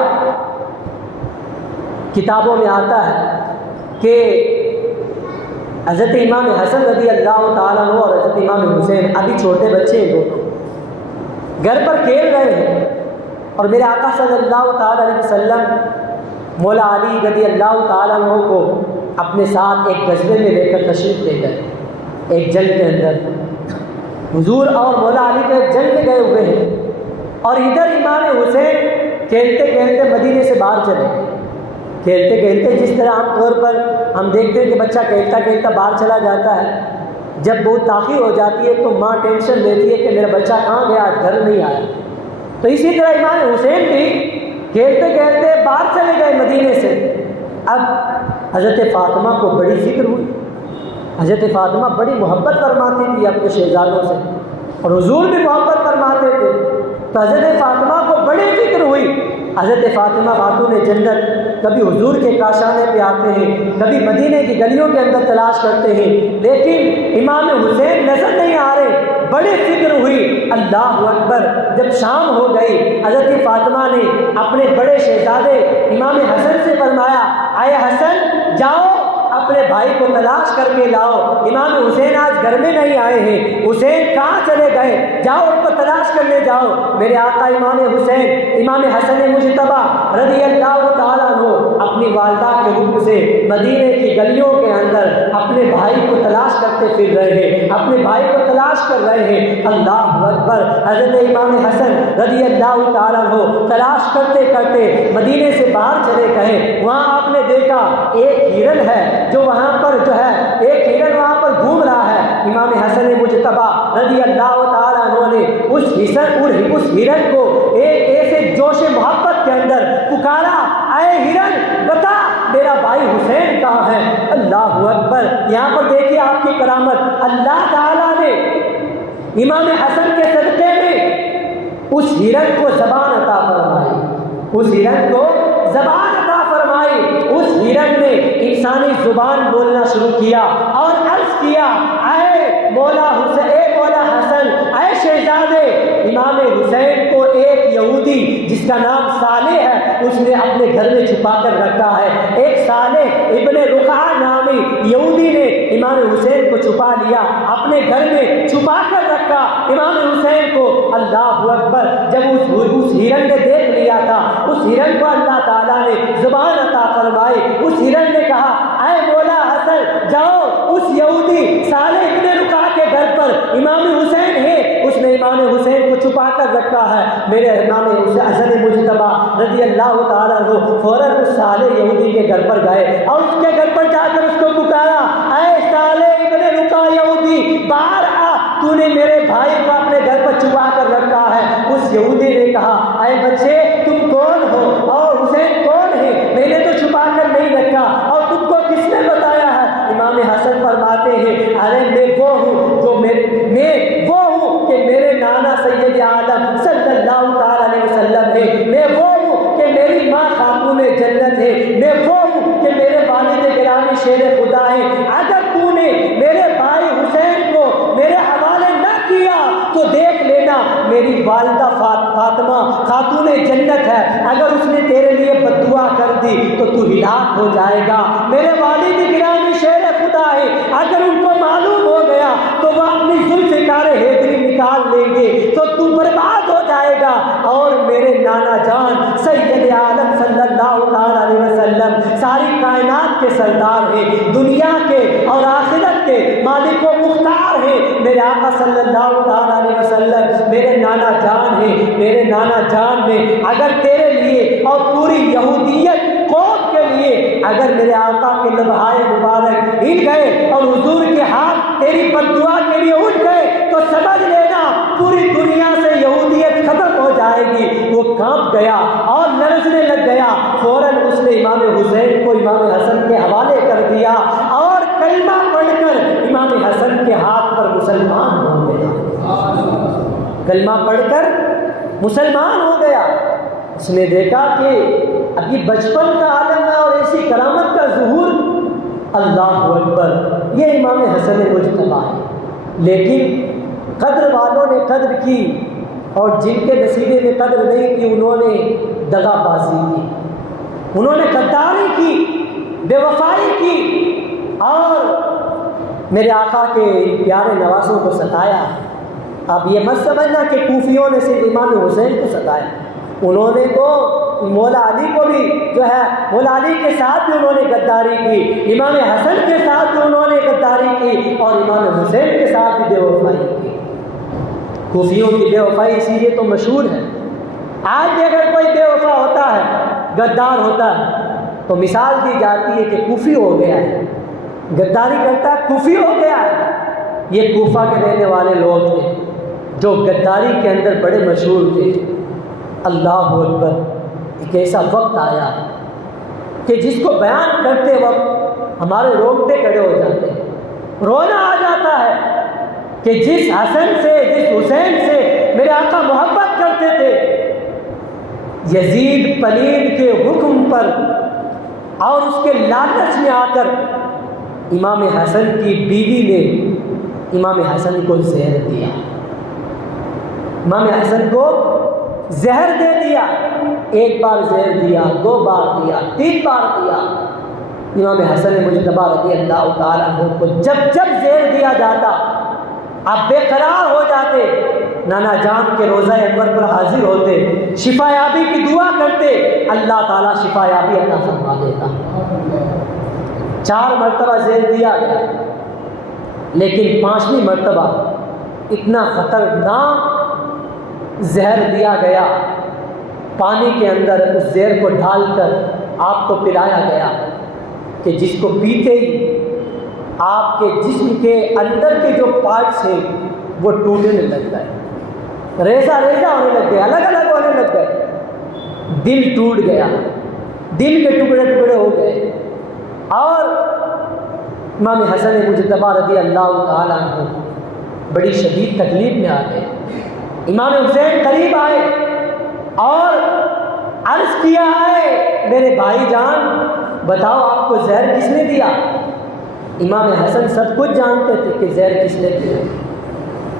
کتابوں میں آتا ہے کہ حضرت امام حسن رضی اللہ تعالیٰ عنہ اور حضرت امام حسین ابھی چھوٹے بچے ہیں، دونوں گھر پر کھیل رہے ہیں، اور میرے آقا صلی اللہ تعالیٰ علیہ وسلم مولا علی رضی اللہ تعالیٰ عنہ کو اپنے ساتھ ایک غزوے میں لے کر تشریف لے گئے، ایک جنگ کے اندر حضور اور مولا علی کو ایک جنگ میں گئے ہوئے ہیں، اور ادھر امام حسین کھیلتے کھیلتے مدینے سے باہر چلے گئے، کھیلتے کھیلتے جس طرح عام طور پر ہم دیکھتے ہیں کہ بچہ کھیلتا کھیلتا باہر چلا جاتا ہے، جب بہت تاخیر ہو جاتی ہے تو ماں ٹینشن لیتی ہے کہ میرا بچہ کہاں گیا، آج گھر نہیں آیا۔ تو اسی طرح امام حسین بھی کھیلتے کھیلتے باہر چلے گئے مدینے سے۔ اب حضرت فاطمہ کو بڑی فکر ہوئی، حضرت فاطمہ بڑی محبت فرماتی تھی اپنے شہزادوں سے، اور حضور بھی محبت فرماتے تھے، تو حضرت فاطمہ کو بڑی فکر ہوئی۔ حضرت فاطمہ خاتون جنت کبھی حضور کے کاشانے پہ آتے ہیں، کبھی مدینے کی گلیوں کے اندر تلاش کرتے ہیں، لیکن امام حسین نظر نہیں آ رہے، بڑی فکر ہوئی۔ اللہ اکبر، جب شام ہو گئی حضرت فاطمہ نے اپنے بڑے شہزادے امام حسن سے فرمایا، اے حسن جاؤ اپنے بھائی کو تلاش کر کے لاؤ، امام حسین آج گھر میں نہیں آئے ہیں، حسین کہاں چلے گئے، جاؤ ان کو تلاش کرنے جاؤ۔ میرے آقا امام حسین امام حسن مجتبی رضی اللہ تعالیٰ عنہ اپنی والدہ کے حکم سے مدینے کی گلیوں کے اندر اپنے بھائی کو تلاش کرتے پھر رہے ہیں، اپنے بھائی کو تلاش کر رہے ہیں۔ اللہ اکبر، حضرت امام حسن رضی اللہ تعالیٰ عنہ تلاش کرتے کرتے مدینے سے باہر چلے گئے۔ وہاں آپ نے دیکھا ایک ہرن ہے جو وہاں پر ایک ہرن وہاں پر گھوم رہا ہے۔ امام حسن مجتبی رضی اللہ تعالیٰ عنہ نے اس ہرن کو ایک ایسے جوش محبت کے اندر پکارا، اے ہرن بتا میرا بھائی حسین کہاں ہے۔ اللہ اکبر، یہاں پر دیکھیے آپ کی کرامت، اللہ تعالیٰ نے امام حسن کے صدقے میں اس ہرن کو زبان عطا فرمائی، اس ہرن کو زبان عطا فرمائی۔ اس ہرن نے انسانی زبان بولنا شروع کیا اور عرض کیا، اے مولا حسین، اے مولا حسن، اے شہزادے، امام حسین کو ایک یہودی جس کا نام صالح ہے اس نے اپنے گھر میں چھپا کر رکھا ہے۔ ایک صالح ابن رقع نامی یہودی نے امام حسین کو چھپا لیا، اپنے گھر میں چھپا کر رکھا امام حسین کو۔ اللہ اکبر، جب اس ہرن نے دیکھ لیا تھا، اس ہرن کو اللہ تعالیٰ نے زبان عطا فرمائی۔ اس ہرن نے کہا، اے مولا حسن جاؤ اس یہودی صالح ابن رقع کے گھر پر امام حسین ہے، اس نے امام حسین کو چھپا کر رکھا ہے۔ میرے امام حسن مجتبی رضی اللہ تعالیٰ عنہ فوراً اس صالح یہودی کے گھر پر گئے اور اس کے گھر پر جا کر اس کو پکارا، اے صالح ابن رقع یہودی باہر آ، تو نے میرے بھائی کو اپنے گھر پر چھپا کر رکھا ہے۔ اس یہودی نے کہا، اے بچے تم کون ہو اور حسین کون ہے، میں نے تو چھپا کر نہیں رکھا، اور تم کو کس نے بتایا ہے؟ امام حسن فرماتے ہیں، ارے میں وہ ہوں کہ میرے نانا سید عالم صلی اللہ تعالیٰ علیہ وسلم ہے، میں وہ ہوں کہ میری ماں خاتون جنت ہے، میں وہ ہوں کہ میرے والد گرامی شیر خدا ہے۔ اگر تو نے میرے بھائی حسین کو میرے حوالے نہ کیا تو دیکھ لینا میری والدہ فاطمہ خاتون جنت ہے، اگر اس نے تیرے لیے بد دعا کر دی تو تو ہلاک ہو جائے گا۔ میرے والد گرامی شیر خدا ہے، اگر ان کو معلوم ہو گیا تو وہ اپنی ذوالفقار حیدری نکال لیں گے تو تو برباد ہو جائے گا۔ اور میرے نانا جان سید عالم صلی اللہ تعالیٰ علیہ وسلم ساری کائنات کے سردار ہیں، دنیا کے اور آخرت کے مالک و مختار ہیں۔ میرے آقا صلی اللہ تعالیٰ علیہ وسلم میرے نانا جان ہیں، میرے نانا جان نے اگر تیرے لیے اور پوری یہودیت قوم کے لیے اگر میرے آقا کے لبہائے مبارک ہل گئے اور حضور کے ہاتھ تیری بد دعا کے لیے اٹھ گئے تو سمجھ لینا پوری دنیا سے یہودیت ختم ہو جائے گی۔ وہ کانپ گیا اور لرزنے لگ گیا، فوراً اس نے امام حسین کو امام حسن کے حوالے کر دیا اور کلمہ پڑھ کر امام حسن کے ہاتھ پر مسلمان ہو گیا، کلمہ پڑھ کر مسلمان ہو گیا۔ اس نے دیکھا کہ ابھی بچپن کا عالم ہے اور ایسی کرامت کا ظہور، اللہ اکبر، یہ امام حسن مجتبی ہے۔ لیکن قدر والوں نے قدر کی اور جن کے نصیبے میں قدر نہیں کی انہوں نے دغا بازی کی، انہوں نے غداری کی، بے وفائی کی، اور میرے آقا کے پیارے نوازوں کو ستایا۔ اب یہ مت سمجھنا کہ کوفیوں نے صرف امام حسین کو ستایا، انہوں نے تو مولا علی کو بھی جو ہے، مولا علی کے ساتھ بھی انہوں نے غداری کی، امام حسن کے ساتھ بھی انہوں نے غداری کی، اور امام حسین کے ساتھ بھی بے وفائی کی۔ کوفیوں کی بے وفائی اسی لیے تو مشہور ہے۔ آج بھی اگر کوئی بے وفا ہوتا ہے، غدار ہوتا ہے، تو مثال دی جاتی ہے کہ کوفی ہو گیا ہے، غداری کرتا ہے کوفی ہو گیا ہے۔ یہ کوفہ کے رہنے والے لوگ تھے جو غداری کے اندر بڑے مشہور تھے۔ اللہ اکبر، ایک ایسا وقت آیا کہ جس کو بیان کرتے وقت ہمارے رونگٹے کھڑے ہو جاتے ہیں، رونا آ جاتا ہے کہ جس حسن سے، جس حسین سے میرے آقا محبت کرتے تھے، یزید پلید کے حکم پر اور اس کے لالچ میں آ کر امام حسن کی بیوی نے امام حسن کو زہر دیا، امام حسن کو زہر دے دیا۔ ایک بار زہر دیا، 2 بار دیا، 3 بار دیا۔ امام حسن مجتبی رضی اللہ تعالیٰ عنہ کو جب جب زہر دیا جاتا آپ بے قرار ہو جاتے، نانا جان کے روضہ انور پر حاضر ہوتے، شفا یابی کی دعا کرتے، اللہ تعالیٰ شفا یابی عطا فرما دیتا۔ 4 مرتبہ زہر دیا گیا، لیکن 5ویں مرتبہ اتنا خطرناک زہر دیا گیا، پانی کے اندر اس زہر کو ڈال کر آپ کو پلایا گیا کہ جس کو پیتے ہی آپ کے جسم کے اندر کے جو پارٹس ہیں وہ ٹوٹنے لگ گئے، ریزہ ریزہ ہونے لگ گئے، الگ الگ ہونے لگ گئے، دل ٹوٹ گیا، دل کے ٹکڑے ٹکڑے ہو گئے، اور امام حسن مجتبی رضی اللہ تعالیٰ عنہ بڑی شدید تکلیف میں آ گئے۔ امام حسین قریب آئے اور عرض کیا ہے میرے بھائی جان بتاؤ آپ کو زہر کس نے دیا؟ امام حسن سب کچھ جانتے تھے کہ زہر کس نے دیا،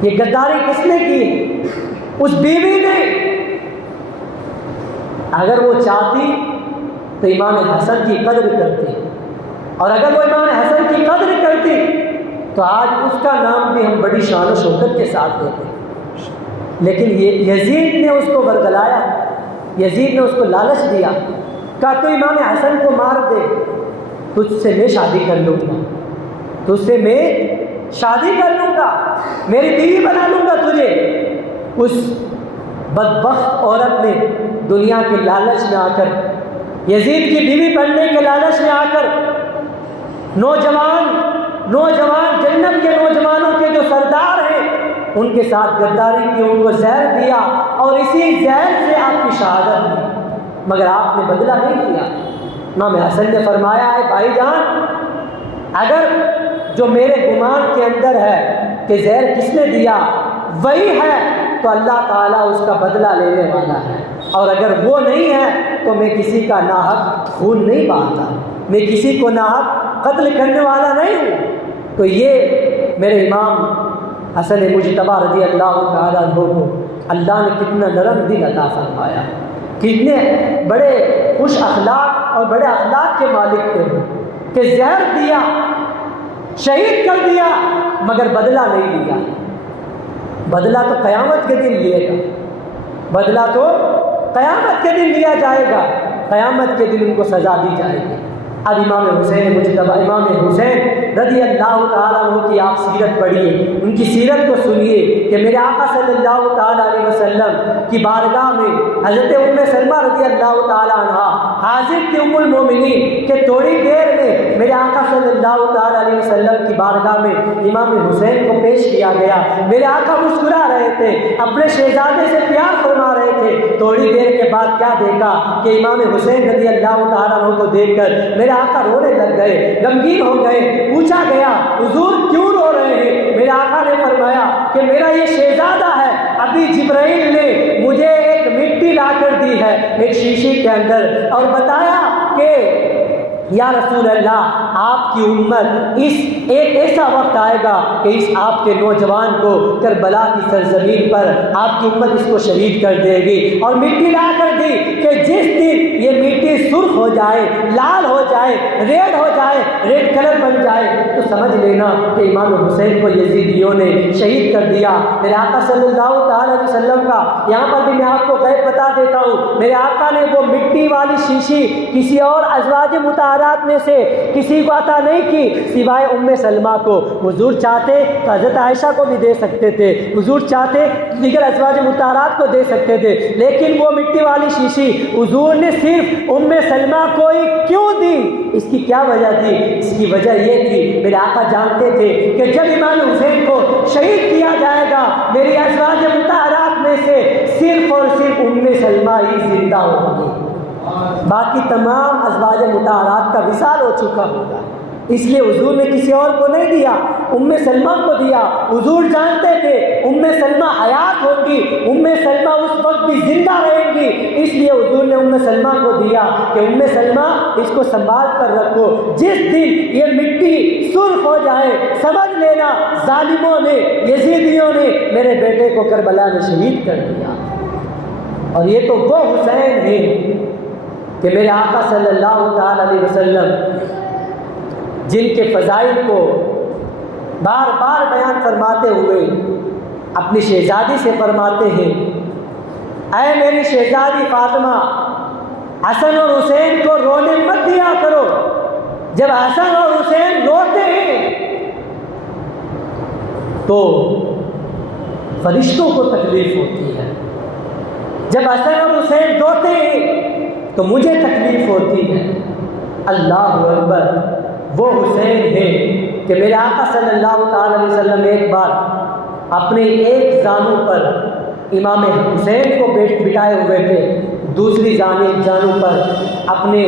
یہ غداری کس نے کی؟ اس بیوی نے۔ اگر وہ چاہتی تو امام حسن کی قدر کرتی، اور اگر وہ امام حسن کی قدر کرتی تو آج اس کا نام بھی ہم بڑی شان و شوکت کے ساتھ دیتے، لیکن یزید نے اس کو ورگلایا، یزید نے اس کو لالچ دیا، کہا تو امام حسن کو مار دے، تجھ سے میں شادی کر لوں گا، تجھ سے میں شادی کر لوں گا، میری بیوی بنا لوں گا تجھے۔ اس بدبخت عورت نے دنیا کے لالچ میں آ کر، یزید کی بیوی بننے کے لالچ میں آ کر، نوجوان جنت کے نوجوانوں کے جو سردار ہیں ان کے ساتھ غداری کی، ان کو زہر دیا، اور اسی زہر سے آپ کی شہادت ہوئی، مگر آپ نے بدلہ نہیں لیا۔ امام حسن نے فرمایا ہے بھائی جان اگر جو میرے گمان کے اندر ہے کہ زہر کس نے دیا وہی ہے تو اللہ تعالیٰ اس کا بدلہ لینے والا ہے، اور اگر وہ نہیں ہے تو میں کسی کا ناحق خون نہیں بہاتا، میں کسی کو ناحق قتل کرنے والا نہیں ہوں۔ تو یہ میرے امام حسن مجتبی رضی اللہ تعالیٰ عنہ کو اللہ نے کتنا نرم دل عطا فرمایا، کتنے بڑے خوش اخلاق اور بڑے اخلاق کے مالک تھے کہ زہر دیا، شہید کر دیا، مگر بدلہ نہیں لیا۔ بدلہ تو قیامت کے دن لیے گا، بدلہ تو قیامت کے دن لیا جائے گا، قیامت کے دن ان کو سزا دی جائے گی۔ اب امام حسین رضی اللہ تعالیٰ عنہ کی آپ سیرت پڑھیے، ان کی سیرت کو سنیے کہ میرے آقا صلی اللہ تعالیٰ علیہ وسلم کی بارگاہ میں حضرت ام سلمہ رضی اللہ تعالیٰ عنہ حاضر تھی ام المومنین کہ تھوڑی دیر میں میرے آقا صلی اللہ تعالیٰ علیہ وسلم کی بارگاہ میں امام حسین کو پیش کیا گیا۔ میرے آقا مسکرا رہے تھے، اپنے شہزادے سے پیار فرما رہے تھے۔ تھوڑی دیر کے بعد کیا دیکھا کہ امام حسین رضی اللہ تعالیٰ عنہ کو دیکھ کر میرے آقا رونے لگ گئے، غمگین ہو گئے۔ پوچھا گیا حضور کیوں رو رہے ہیں؟ میرے آقا نے فرمایا کہ میرا یہ شہزادہ ہے، ابھی جبرائیل نے مجھے ایک مٹی لا کر دی ہے ایک شیشے کے اندر، اور بتایا کہ یا رسول اللہ آپ کی امت ایک ایسا وقت آئے گا کہ اس آپ کے نوجوان کو کربلا کی سرزمین پر آپ کی امت اس کو شہید کر دے گی، اور مٹی لا کر دی کہ جس دن یہ مٹی سرخ ہو جائے، لال ہو جائے، ریڈ ہو جائے، ریڈ کلر بن جائے، تو سمجھ لینا کہ امام حسین کو یزیدیوں نے شہید کر دیا۔ میرے آقا صلی اللہ تعالی علیہ وسلم کا یہاں پر بھی میں آپ کو غیب بتا دیتا ہوں، میرے آقا نے وہ مٹی والی شیشی کسی اور ازواج مطہرات میں سے کسی کو عطا نہیں کی سوائے ام سلمہ کو۔ حضور چاہتے تو حضرت عائشہ کو بھی دے سکتے تھے، حضور چاہتے دیگر ازواج مطہرات کو دے سکتے تھے، لیکن وہ مٹی والی شیشی حضور نے صرف ام سلمہ کو ہی کیوں دی؟ اس کی کیا وجہ تھی؟ اس کی وجہ یہ تھی، میرے آقا جانتے تھے کہ جب امام حسین کو شہید کیا جائے گا میری ازواج مطہرات میں سے صرف اور صرف ام سلمہ ہی زندہ ہوں گی، باقی تمام ازواج مطہرات کا وصال ہو چکا ہوگا۔ اس لیے حضور نے کسی اور کو نہیں دیا، ام سلمہ کو دیا۔ حضور جانتے تھے ام سلمہ حیات ہوگی، ام سلمہ اس وقت بھی زندہ رہیں گی، اس لیے حضور نے ام سلمہ کو دیا کہ ام سلمہ اس کو سنبھال کر رکھو، جس دن یہ مٹی سرخ ہو جائے سمجھ لینا ظالموں نے، یزیدیوں نے میرے بیٹے کو کربلا میں شہید کر دیا۔ اور یہ تو وہ حسین ہیں کہ میرے آقا صلی اللہ تعالی علیہ وسلم جن کے فضائل کو بار بار بیان فرماتے ہوئے اپنی شہزادی سے فرماتے ہیں، اے میری شہزادی فاطمہ، حسن اور حسین کو رونے مت دیا کرو، جب حسن اور حسین روتے ہیں تو فرشتوں کو تکلیف ہوتی ہے، جب حسن اور حسین روتے ہیں تو مجھے تکلیف ہوتی ہے۔ اللہ اکبر، وہ حسین ہیں کہ میرے آقا صلی اللہ تعالی علیہ وسلم ایک بار اپنے ایک زانو پر امام حسین کو بٹھائے ہوئے تھے، دوسری جانو پر اپنے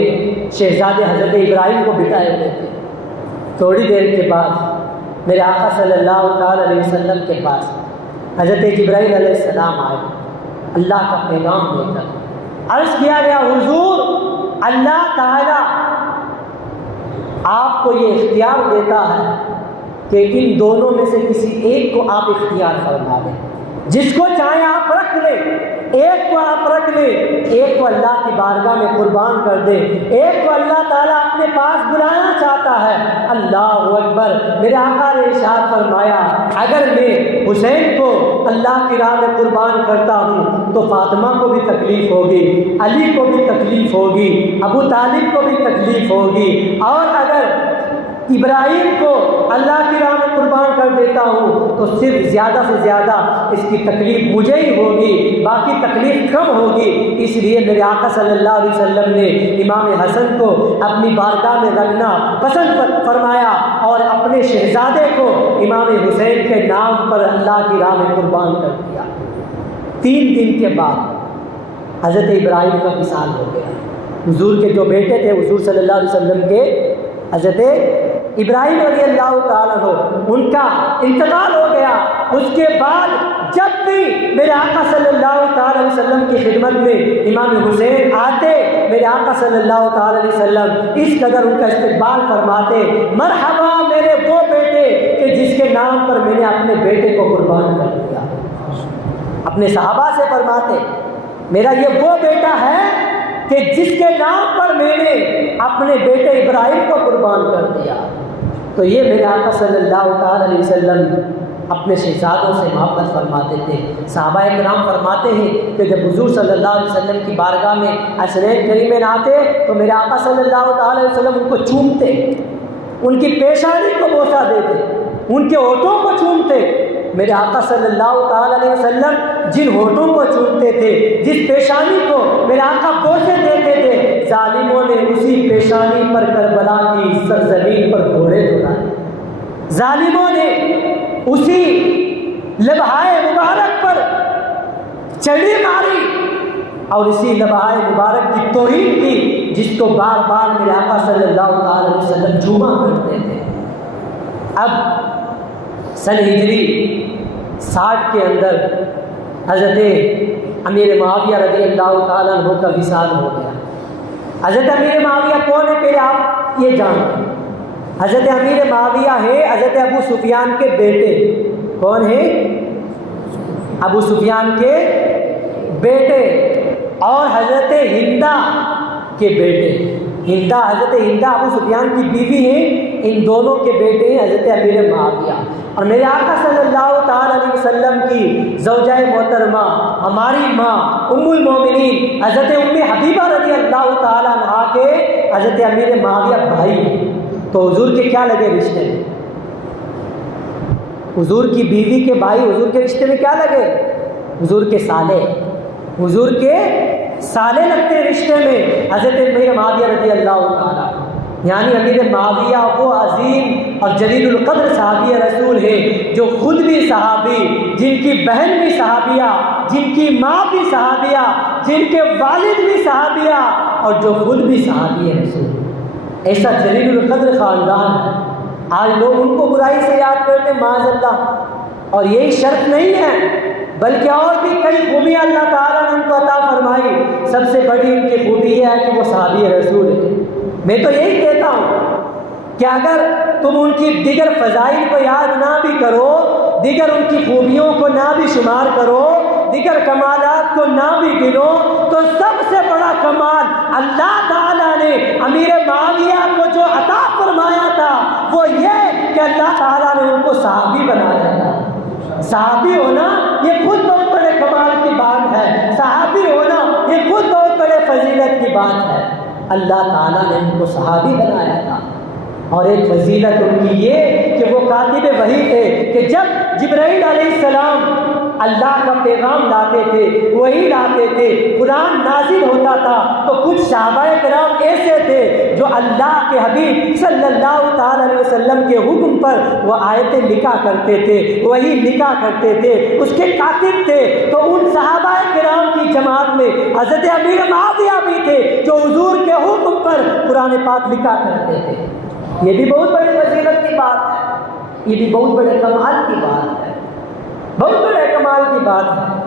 شہزادے حضرت ابراہیم کو بٹھائے ہوئے تھے۔ تھوڑی دیر کے بعد میرے آقا صلی اللہ تعالی علیہ وسلم کے پاس حضرت جبرائیل علیہ السلام آئے، اللہ کا پیغام لے کر۔ عرض کیا گیا، حضور اللہ تعالی آپ کو یہ اختیار دیتا ہے کہ ان دونوں میں سے کسی ایک کو آپ اختیار فرما دیں، جس کو چاہیں آپ رکھ لیں، ایک کو آپ رکھ لیں، ایک کو اللہ کی بارگاہ میں قربان کر دیں، ایک کو اللہ تعالیٰ اپنے پاس بلانا چاہتا ہے۔ اللہ اکبر، میرے آقا نے ارشاد فرمایا، اگر میں حسین کو اللہ کی راہ میں قربان کرتا ہوں تو فاطمہ کو بھی تکلیف ہوگی، علی کو بھی تکلیف ہوگی، ابو طالب کو بھی تکلیف ہوگی، اور اگر ابراہیم کو اللہ کی راہ میں قربان کر دیتا ہوں تو صرف زیادہ سے زیادہ اس کی تکلیف مجھے ہی ہوگی، باقی تکلیف کم ہوگی۔ اس لیے میرے آقا صلی اللہ علیہ وسلم نے امام حسن کو اپنی بارگاہ میں رکھنا پسند فرمایا اور اپنے شہزادے کو امام حسین کے نام پر اللہ کی راہ میں قربان کر دیا۔ 3 دن کے بعد حضرت ابراہیم کا وصال ہو گیا۔ حضور کے جو بیٹے تھے حضور صلی اللہ علیہ وسلم کے، حضرت ابراہیم رضی اللہ تعالیٰ عنہ، ان کا انتقال ہو گیا۔ اس کے بعد جب بھی میرے آقا صلی اللہ تعالیٰ علیہ وسلم کی خدمت میں امام حسین آتے، میرے آقا صلی اللہ تعالیٰ علیہ وسلم اس قدر ان کا استقبال فرماتے، مرحبا میرے وہ بیٹے کہ جس کے نام پر میں نے اپنے بیٹے کو قربان کر دیا۔ اپنے صحابہ سے فرماتے، میرا یہ وہ بیٹا ہے کہ جس کے نام پر میں نے اپنے بیٹے ابراہیم کو قربان کر دیا۔ تو یہ میرے آقا صلی اللہ تعالی علیہ وسلم اپنے شہزادوں سے محبت فرماتے تھے۔ صحابہ کرام فرماتے ہیں کہ جب حضور صلی اللہ علیہ وسلم کی بارگاہ میں حسنین کریمین آتے تو میرے آقا صلی اللہ تعالی علیہ وسلم ان کو چومتے، ان کی پیشانی کو بوسہ دیتے، ان کے ہونٹوں کو چومتے۔ میرے آقا صلی اللہ تعالی علیہ وسلم جن ہونٹوں کو چومتے تھے، جس پیشانی کو میرے آقا بوسے دیتے تھے، ظالموں نے اسی پیشانی پر کربلا کی سرزمین پر گھوڑے دوڑائے، ظالموں نے اسی لبہائے مبارک پر چڑی ماری اور اسی لبہائے مبارک کی توہین کی، جس کو بار بار میرے آقا صلی اللہ تعالی علیہ وسلم چوما کرتے تھے۔ اب سن ہجری 60 کے اندر حضرت امیر معاویہ رضی اللہ تعالیٰ عنہ کا وصال ہو گیا۔ حضرت امیر معاویہ کون ہے پہلے آپ یہ جانتے ہیں؟ حضرت امیر معاویہ ہے حضرت ابو سفیان کے بیٹے۔ کون ہے؟ ابو سفیان کے بیٹے۔ اور حضرت ہندہ کے بیٹے، ہندا، حضرت ہندا ابو سفیان کی بیوی ہیں، ان دونوں کے بیٹے ہیں حضرت امیر معاویہ۔ اور میرے آقا صلی اللہ تعالیٰ علیہ وسلم کی زوجہ محترمہ ہماری ماں ام المومنین حضرت ام حبیبہ رضی اللہ تعالیٰ عنہا کے حضرت امیر معاویہ بھائی ہیں۔ تو حضور کے کیا لگے رشتے میں؟ حضور کی بیوی کے بھائی حضور کے رشتے میں کیا لگے؟ حضور کے سالے، حضور کے سالے لگتے رشتے میں حضرت امیر معاویہ رضی اللہ تعالیٰ۔ یعنی امیر معاویہ وہ عظیم اور جلیل القدر صحابی رسول ہے جو خود بھی صحابی، جن کی بہن بھی صحابیہ، جن کی ماں بھی صحابیہ، جن کے والد بھی صحابیہ، اور جو خود بھی صحابی رسول۔ ایسا جلیل القدر خاندان ہے۔ آج لوگ ان کو برائی سے یاد کرتے ہیں معاذ اللہ، اور یہی شرط نہیں ہے بلکہ اور بھی کئی خوبیاں اللہ تعالیٰ نے ان کو عطا فرمائی۔ سب سے بڑی ان کی خوبی یہ ہے کہ وہ صحابی رسول ہے۔ میں تو یہی کہتا ہوں کہ اگر تم ان کی دیگر فضائل کو یاد نہ بھی کرو، دیگر ان کی خوبیوں کو نہ بھی شمار کرو، دیگر کمالات کو نہ بھی گنو، تو سب سے بڑا کمال اللہ تعالیٰ نے امیر معاویہ کو جو عطا فرمایا تھا وہ یہ کہ اللہ تعالیٰ نے ان کو صحابی بنایا تھا۔ صحابی ہونا یہ خود بہت بڑے کمال کی بات ہے، صحابی ہونا یہ خود بہت بڑے فضیلت کی بات ہے۔ اللہ تعالیٰ نے ان کو صحابی بنایا تھا۔ اور ایک فضیلت ان کی یہ کہ وہ کاتب وحی تھے کہ جب جبرائیل علیہ السلام اللہ کا پیغام لاتے تھے، وہی لاتے تھے، قرآن نازل ہوتا تھا تو کچھ صحابہ کرام ایسے تھے جو اللہ کے حبیب صلی اللہ تعالی علیہ وسلم کے حکم پر وہ آیتیں لکھا کرتے تھے، وہی لکھا کرتے تھے، اس کے کاتب تھے۔ تو ان صحابہ کرام کی جماعت میں حضرت امیر معاویہ بھی تھے جو حضور کے حکم پر قرآن پاک لکھا کرتے تھے۔ یہ بھی بہت بڑے فضیلت کی بات ہے، یہ بھی بہت بڑے کمال کی بات ہے، بہت بڑے کمال کی بات ہے۔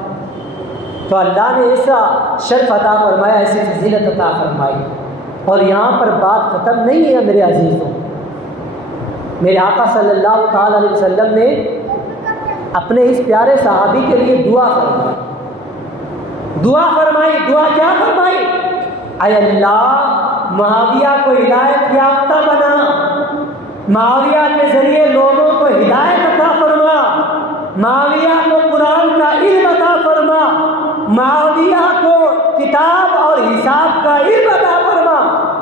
تو اللہ نے ایسا شرف عطا فرمایا، ایسی فضیلت عطا فرمائی۔ اور یہاں پر بات ختم نہیں ہے میرے عزیزوں۔ میرے آقا صلی اللہ تعالی علیہ وسلم نے اپنے اس پیارے صحابی کے لیے دعا فرمائی، دعا فرمائی۔ دعا کیا فرمائی؟ اے اللہ معاویہ کو ہدایت یافتہ بنا، معاویہ کے ذریعے لوگوں کو ہدایت عطا فرما، معاویہ کو قرآن کا علم عطا فرما، معاویہ کو کتاب اور حساب کا علم عطا فرما۔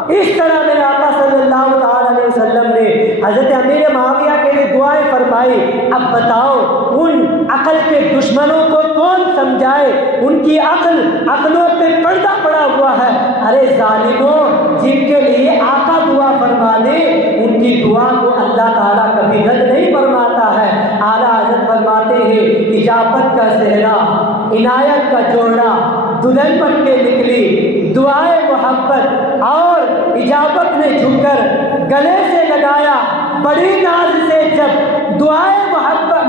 اس طرح میرے آقا صلی اللہ علیہ وسلم نے حضرت امیر معاویہ کے لیے دعائیں فرمائی۔ اب بتاؤ ان عقل کے دشمنوں کو کون سمجھائے؟ ان کی عقلوں پہ پردہ پڑا ہوا ہے۔ ارے ظالموں، جن کے لیے آقا دعا فرما دے ان کی دعا کو اللہ تعالیٰ کبھی رد نہیں فرماتا ہے۔ اعلیٰ حضرت فرماتے ہیں اجابت کا صحرا، عنایت کا جوڑا، دلہن بن کے نکلی، دعائے محبت اور اجابت نے جھک کر گلے سے لگایا بڑی ناز سے جب دعائے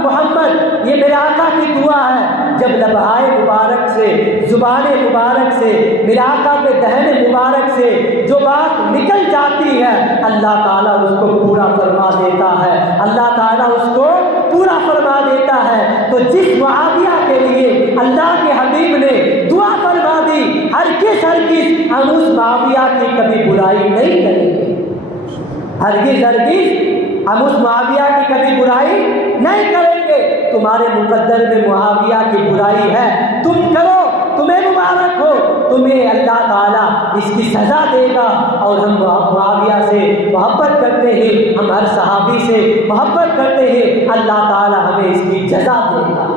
محمد، یہ میرے آقا کی دعا ہے، جب لبہائے مبارک سے، زبان مبارک سے، میرے آقا کے دہن مبارک سے جو بات نکل جاتی ہے اللہ تعالیٰ اس کو پورا فرما دیتا ہے، اللہ تعالیٰ اس کو پورا فرما دیتا ہے۔ تو جس معاویہ کے لیے اللہ کے حبیب نے دعا فرما دی، ہرگز ہم اس معاویہ کی کبھی برائی نہیں کریں گے، ہرگز ہم اس معاویہ کی کبھی برائی نہیں کریں گے۔ تمہارے مقدر میں معاویہ کی برائی ہے، تم کرو، تمہیں مبارک ہو، تمہیں اللہ تعالیٰ اس کی سزا دے گا۔ اور ہم معاویہ سے محبت کرتے ہیں، ہم ہر صحابی سے محبت کرتے ہیں، اللہ تعالیٰ ہمیں اس کی جزا دے گا،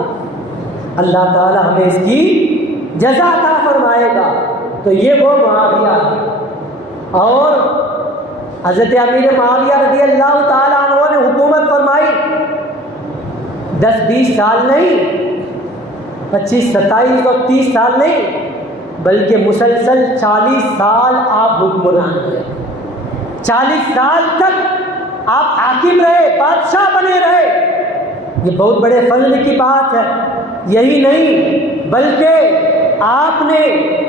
اللہ تعالیٰ ہمیں اس کی جزا عطا فرمائے گا۔ تو یہ وہ معاویہ ہے۔ اور حضرت امیر معاویہ رضی اللہ تعالیٰ عنہ نے حکومت فرمائی 10-20 سال نہیں، 25, 27 اور 30 سال نہیں، بلکہ مسلسل 40 سال آپ حکمران رہے، 40 سال تک آپ حاکم رہے، بادشاہ بنے رہے۔ یہ بہت بڑے فضل کی بات ہے۔ یہی نہیں بلکہ آپ نے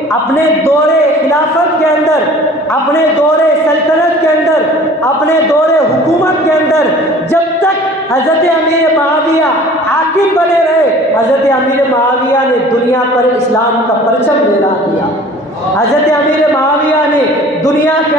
اپنے دور خلافت کے اندر، اپنے دور سلطنت کے اندر، اپنے دور حکومت کے اندر جب تک حضرت امیر معاویہ حاکم بنے رہے، حضرت امیر معاویہ نے دنیا پر اسلام کا پرچم لہرا دیا، حضرت امیر معاویہ نے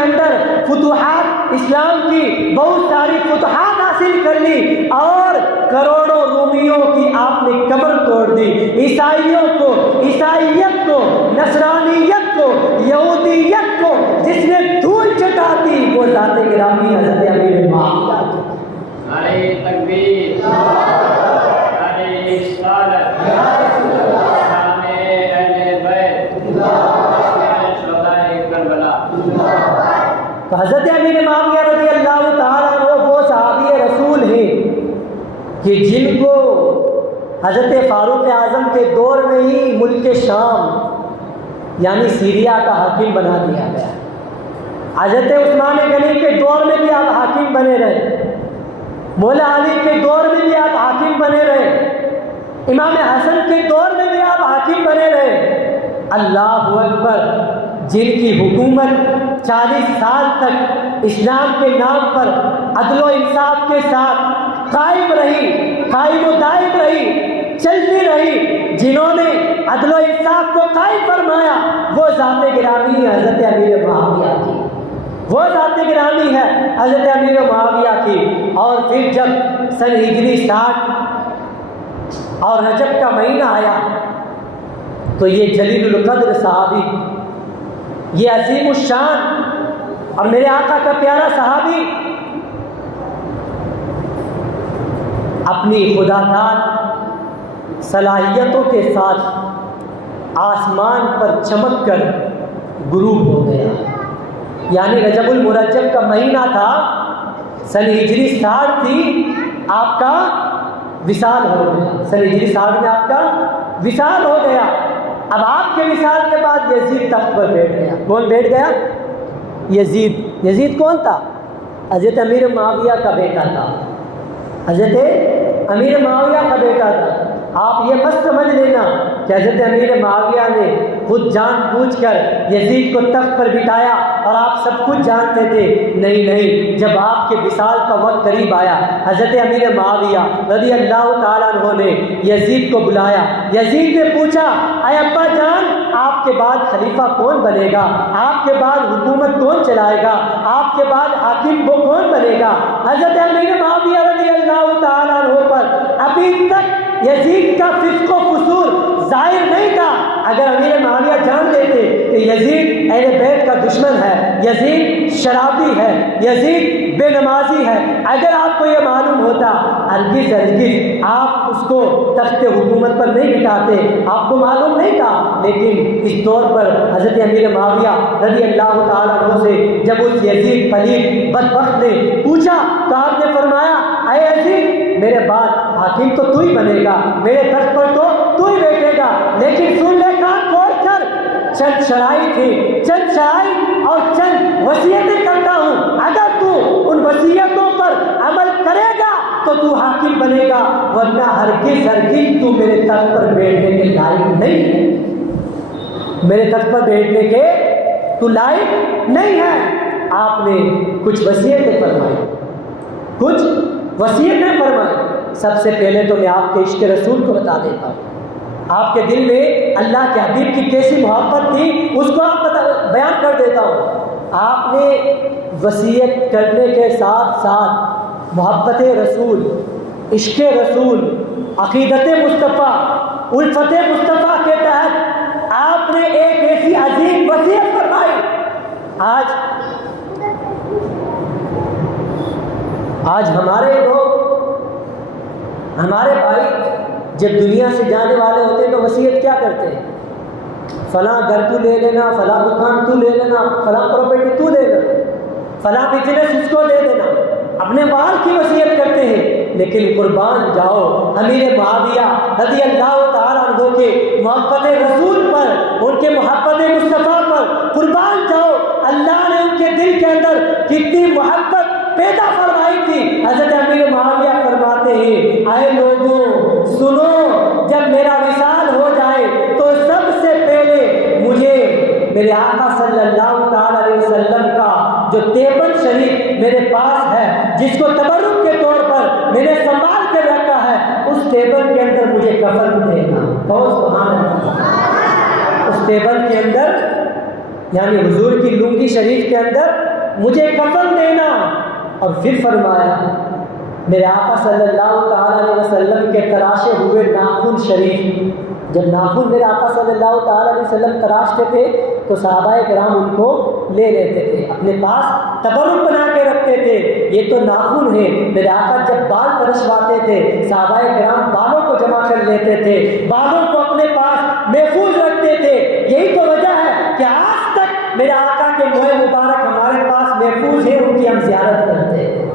اندر فتوحات اسلام کی بہت ساری فتوحات حاصل کر لی اور کروڑوں رومیوں کی آپ نے کمر توڑ دی. عیسائیوں کو، عیسائیت کو، نصرانیت کو، یہودیت کو جس نے دھول چٹا دی وہ ذات گرامی حضرت امیر معاویہ کی. نعرہ تکبیر، نعرہ رسالت، شان اہل بیت، شہدائے کربلا. تو حضرت امیر معاویہ رضی اللہ تعالیٰ عنہ وہ صحابی رسول ہیں کہ جن کو حضرت فاروق اعظم کے دور میں ہی ملک شام یعنی سیریا کا حاکم بنا دیا گیا. حضرت عثمان غنی کے دور میں بھی آپ حاکم بنے رہے، مولا علی کے دور میں بھی آپ حاکم بنے رہے، امام حسن کے دور میں بھی آپ حاکم بنے رہے. اللہ اکبر. جن کی حکومت 40 سال تک اسلام کے نام پر عدل و انصاف کے ساتھ قائم رہی، قائم و دائم رہی، چلتی رہی، جنہوں نے عدل و انصاف کو قائم فرمایا وہ ذات گرامی ہے حضرت امیر معاویہ کی، وہ ذات گرامی ہے حضرت امیر معاویہ کی. اور پھر جب سن ہجری 60 اور رجب کا مہینہ آیا تو یہ جلیل القدر صحابی، یہ عظیم الشان اور میرے آقا کا پیارا صحابی اپنی خدا داد صلاحیتوں کے ساتھ آسمان پر چمک کر غروب ہو گیا. یعنی رجب المرجب کا مہینہ تھا، سن ہجری 60 تھی، آپ کا وصال ہو گیا. سن ہجری 60 میں آپ کا وصال ہو گیا. اب آپ کے وصال کے بعد یزید تخت پر بیٹھ گیا. کون بیٹھ گیا؟ یزید. یزید کون تھا؟ حضرت امیر معاویہ کا بیٹا تھا. حضرت امیر معاویہ کا بیٹا تھا. آپ یہ مت سمجھ لینا کہ حضرت امیر معاویہ نے خود جان بوجھ کر یزید کو تخت پر بٹھایا اور آپ سب کچھ جانتے تھے. نہیں نہیں، جب آپ کے وصال کا وقت قریب آیا حضرت امیر معاویہ رضی اللہ تعالیٰ عنہ نے یزید کو بلایا. یزید نے پوچھا، اے ابا جان، آپ کے بعد خلیفہ کون بنے گا؟ آپ کے بعد حکومت کون چلائے گا؟ آپ کے بعد حاکم وہ کون بنے گا؟ حضرت امیر معاویہ رضی اللہ تعالیٰ عنہ پر ابھی تک یزید کا فسق و فسور ظاہر نہیں تھا. اگر امیر معاویہ جان لیتے کہ یزید اہل بیت کا دشمن ہے، یزید شرابی ہے، یزید بے نمازی ہے، اگر آپ کو یہ معلوم ہوتا ہرگز ہرگز آپ اس کو تخت حکومت پر نہیں بٹھاتے. آپ کو معلوم نہیں تھا. لیکن اس طور پر حضرت امیر معاویہ رضی اللہ تعالیٰ عنہ سے جب اس یزید پلید بدبخت نے پوچھا تو آپ نے فرمایا، اے یزید، میرے بعد حاکم تو تو ہی بنے گا، میرے تخت پر تو ہی بیٹھے گا، لیکن سن لے کان کھول کر چند شرائط تھی، چند شرائط اور چند وصیتیں کرتا ہوں. اگر تو ان وصیتوں پر عمل کرے گا تو تو حاکم بنے گا، ورنہ ہرگز ہرگز تو میرے تخت پر بیٹھنے کے لائق نہیں ہے. میرے تخت پر بیٹھنے کے تو لائق نہیں ہے. آپ نے کچھ وصیتیں فرمائی، کچھ وصیتیں فرمائی. سب سے پہلے تو میں آپ کے عشق رسول کو بتا دیتا ہوں. آپ کے دل میں اللہ کے حبیب کی کیسی محبت تھی اس کو آپ بیان کر دیتا ہوں. آپ نے وصیت کرنے کے ساتھ ساتھ محبت رسول، عشق رسول، عقیدت مصطفیٰ، الفت مصطفیٰ کے تحت آپ نے ایک ایسی عظیم وصیت فرمائی. آج ہمارے لوگ، ہمارے بھائی جب دنیا سے جانے والے ہوتے ہیں تو وصیت کیا کرتے ہیں؟ فلاں گھر تو لے لینا، فلاں دکان تو لے لینا، فلاں پراپرٹی تو لے لینا، فلاں بزنس اس کو دے دینا، اپنے مال کی وصیت کرتے ہیں. لیکن قربان جاؤ امیر معاویہ رضی اللہ تعالیٰ عنہ کے محبت رسول پر، ان کے محبت مصطفیٰ پر قربان جاؤ. اللہ نے ان کے دل کے اندر کتنی محبت پیدا فرمائی تھی. حضرت امیر معاویہ فرماتے ہیں، اے لوگوں سنو، جب میرا وصال ہو جائے تو سب سے پہلے مجھے میرے آقا صلی اللہ تعالیٰ علیہ وسلم کا جو تیبن شریف میرے پاس ہے، جس کو تبرک کے طور پر میں نے سنبھال کے رکھا ہے، اس تیبن کے اندر مجھے کفن دینا. بہت سبحان اللہ. اس تیبن کے اندر یعنی حضور کی لنگی شریف کے اندر مجھے کفن دینا. اور پھر فرمایا میرے آقا صلی اللہ تعالیٰ علیہ وسلم کے تراشے ہوئے ناخن شریف، جب ناخن میرے آقا صلی اللہ تعالیٰ علیہ وسلم تراشتے تھے تو صحابہ کرام ان کو لے لیتے تھے، اپنے پاس تبرک بنا کے رکھتے تھے. یہ تو ناخن ہے. میرے آقا جب بال ترشواتے تھے صحابہ کرام بالوں کو جمع کر لیتے تھے، بالوں کو اپنے پاس محفوظ رکھتے تھے. یہی تو وجہ ہے کہ آج تک میرے آقا کے منہ مبارک ہمارے پاس محفوظ ہے، ان کی ہم زیارت کرتے ہیں.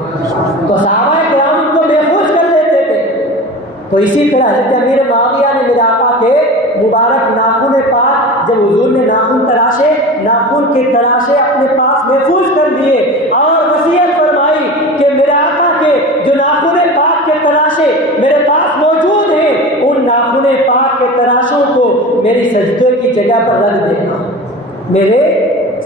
تو صحابہ کرام ان کو محفوظ کر لیتے تھے. تو اسی طرح حضرت امیر معاویہ نے میرے آقا کے مبارک ناخن پاک جب حضور نے ناخن تراشے، ناخن کے تراشے اپنے پاس محفوظ کر لیے اور وصیت فرمائی کہ میرے آقا کے جو ناخن پاک کے تراشے میرے پاس موجود ہیں، ان ناخن پاک کے تراشوں کو میری سجدے کی جگہ پر رکھ دینا. میرے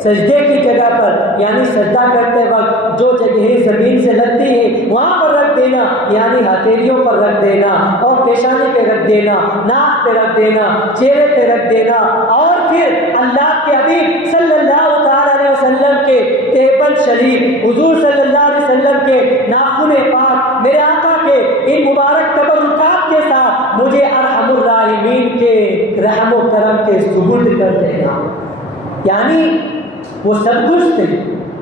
سجدے کی جگہ پر، یعنی سجدہ کرتے وقت جو جگہیں زمین سے لگتی ہیں وہاں پر رکھ دینا، یعنی ہتھیلیوں پر رکھ دینا اور پیشانی پہ رکھ دینا، ناک پہ رکھ دینا، چہرے پہ رکھ دینا. اور پھر اللہ کے حبیب صلی اللہ تعالیٰ علیہ وسلم کے تیبل شریف، حضور صلی اللہ علیہ وسلم کے ناخن پاک میرے آقا کے ان مبارک تبرکات کے ساتھ مجھے ارحم الراحمین کے رحم و کرم کے سپرد کر دینا. یعنی وہ سب کچھ تھے،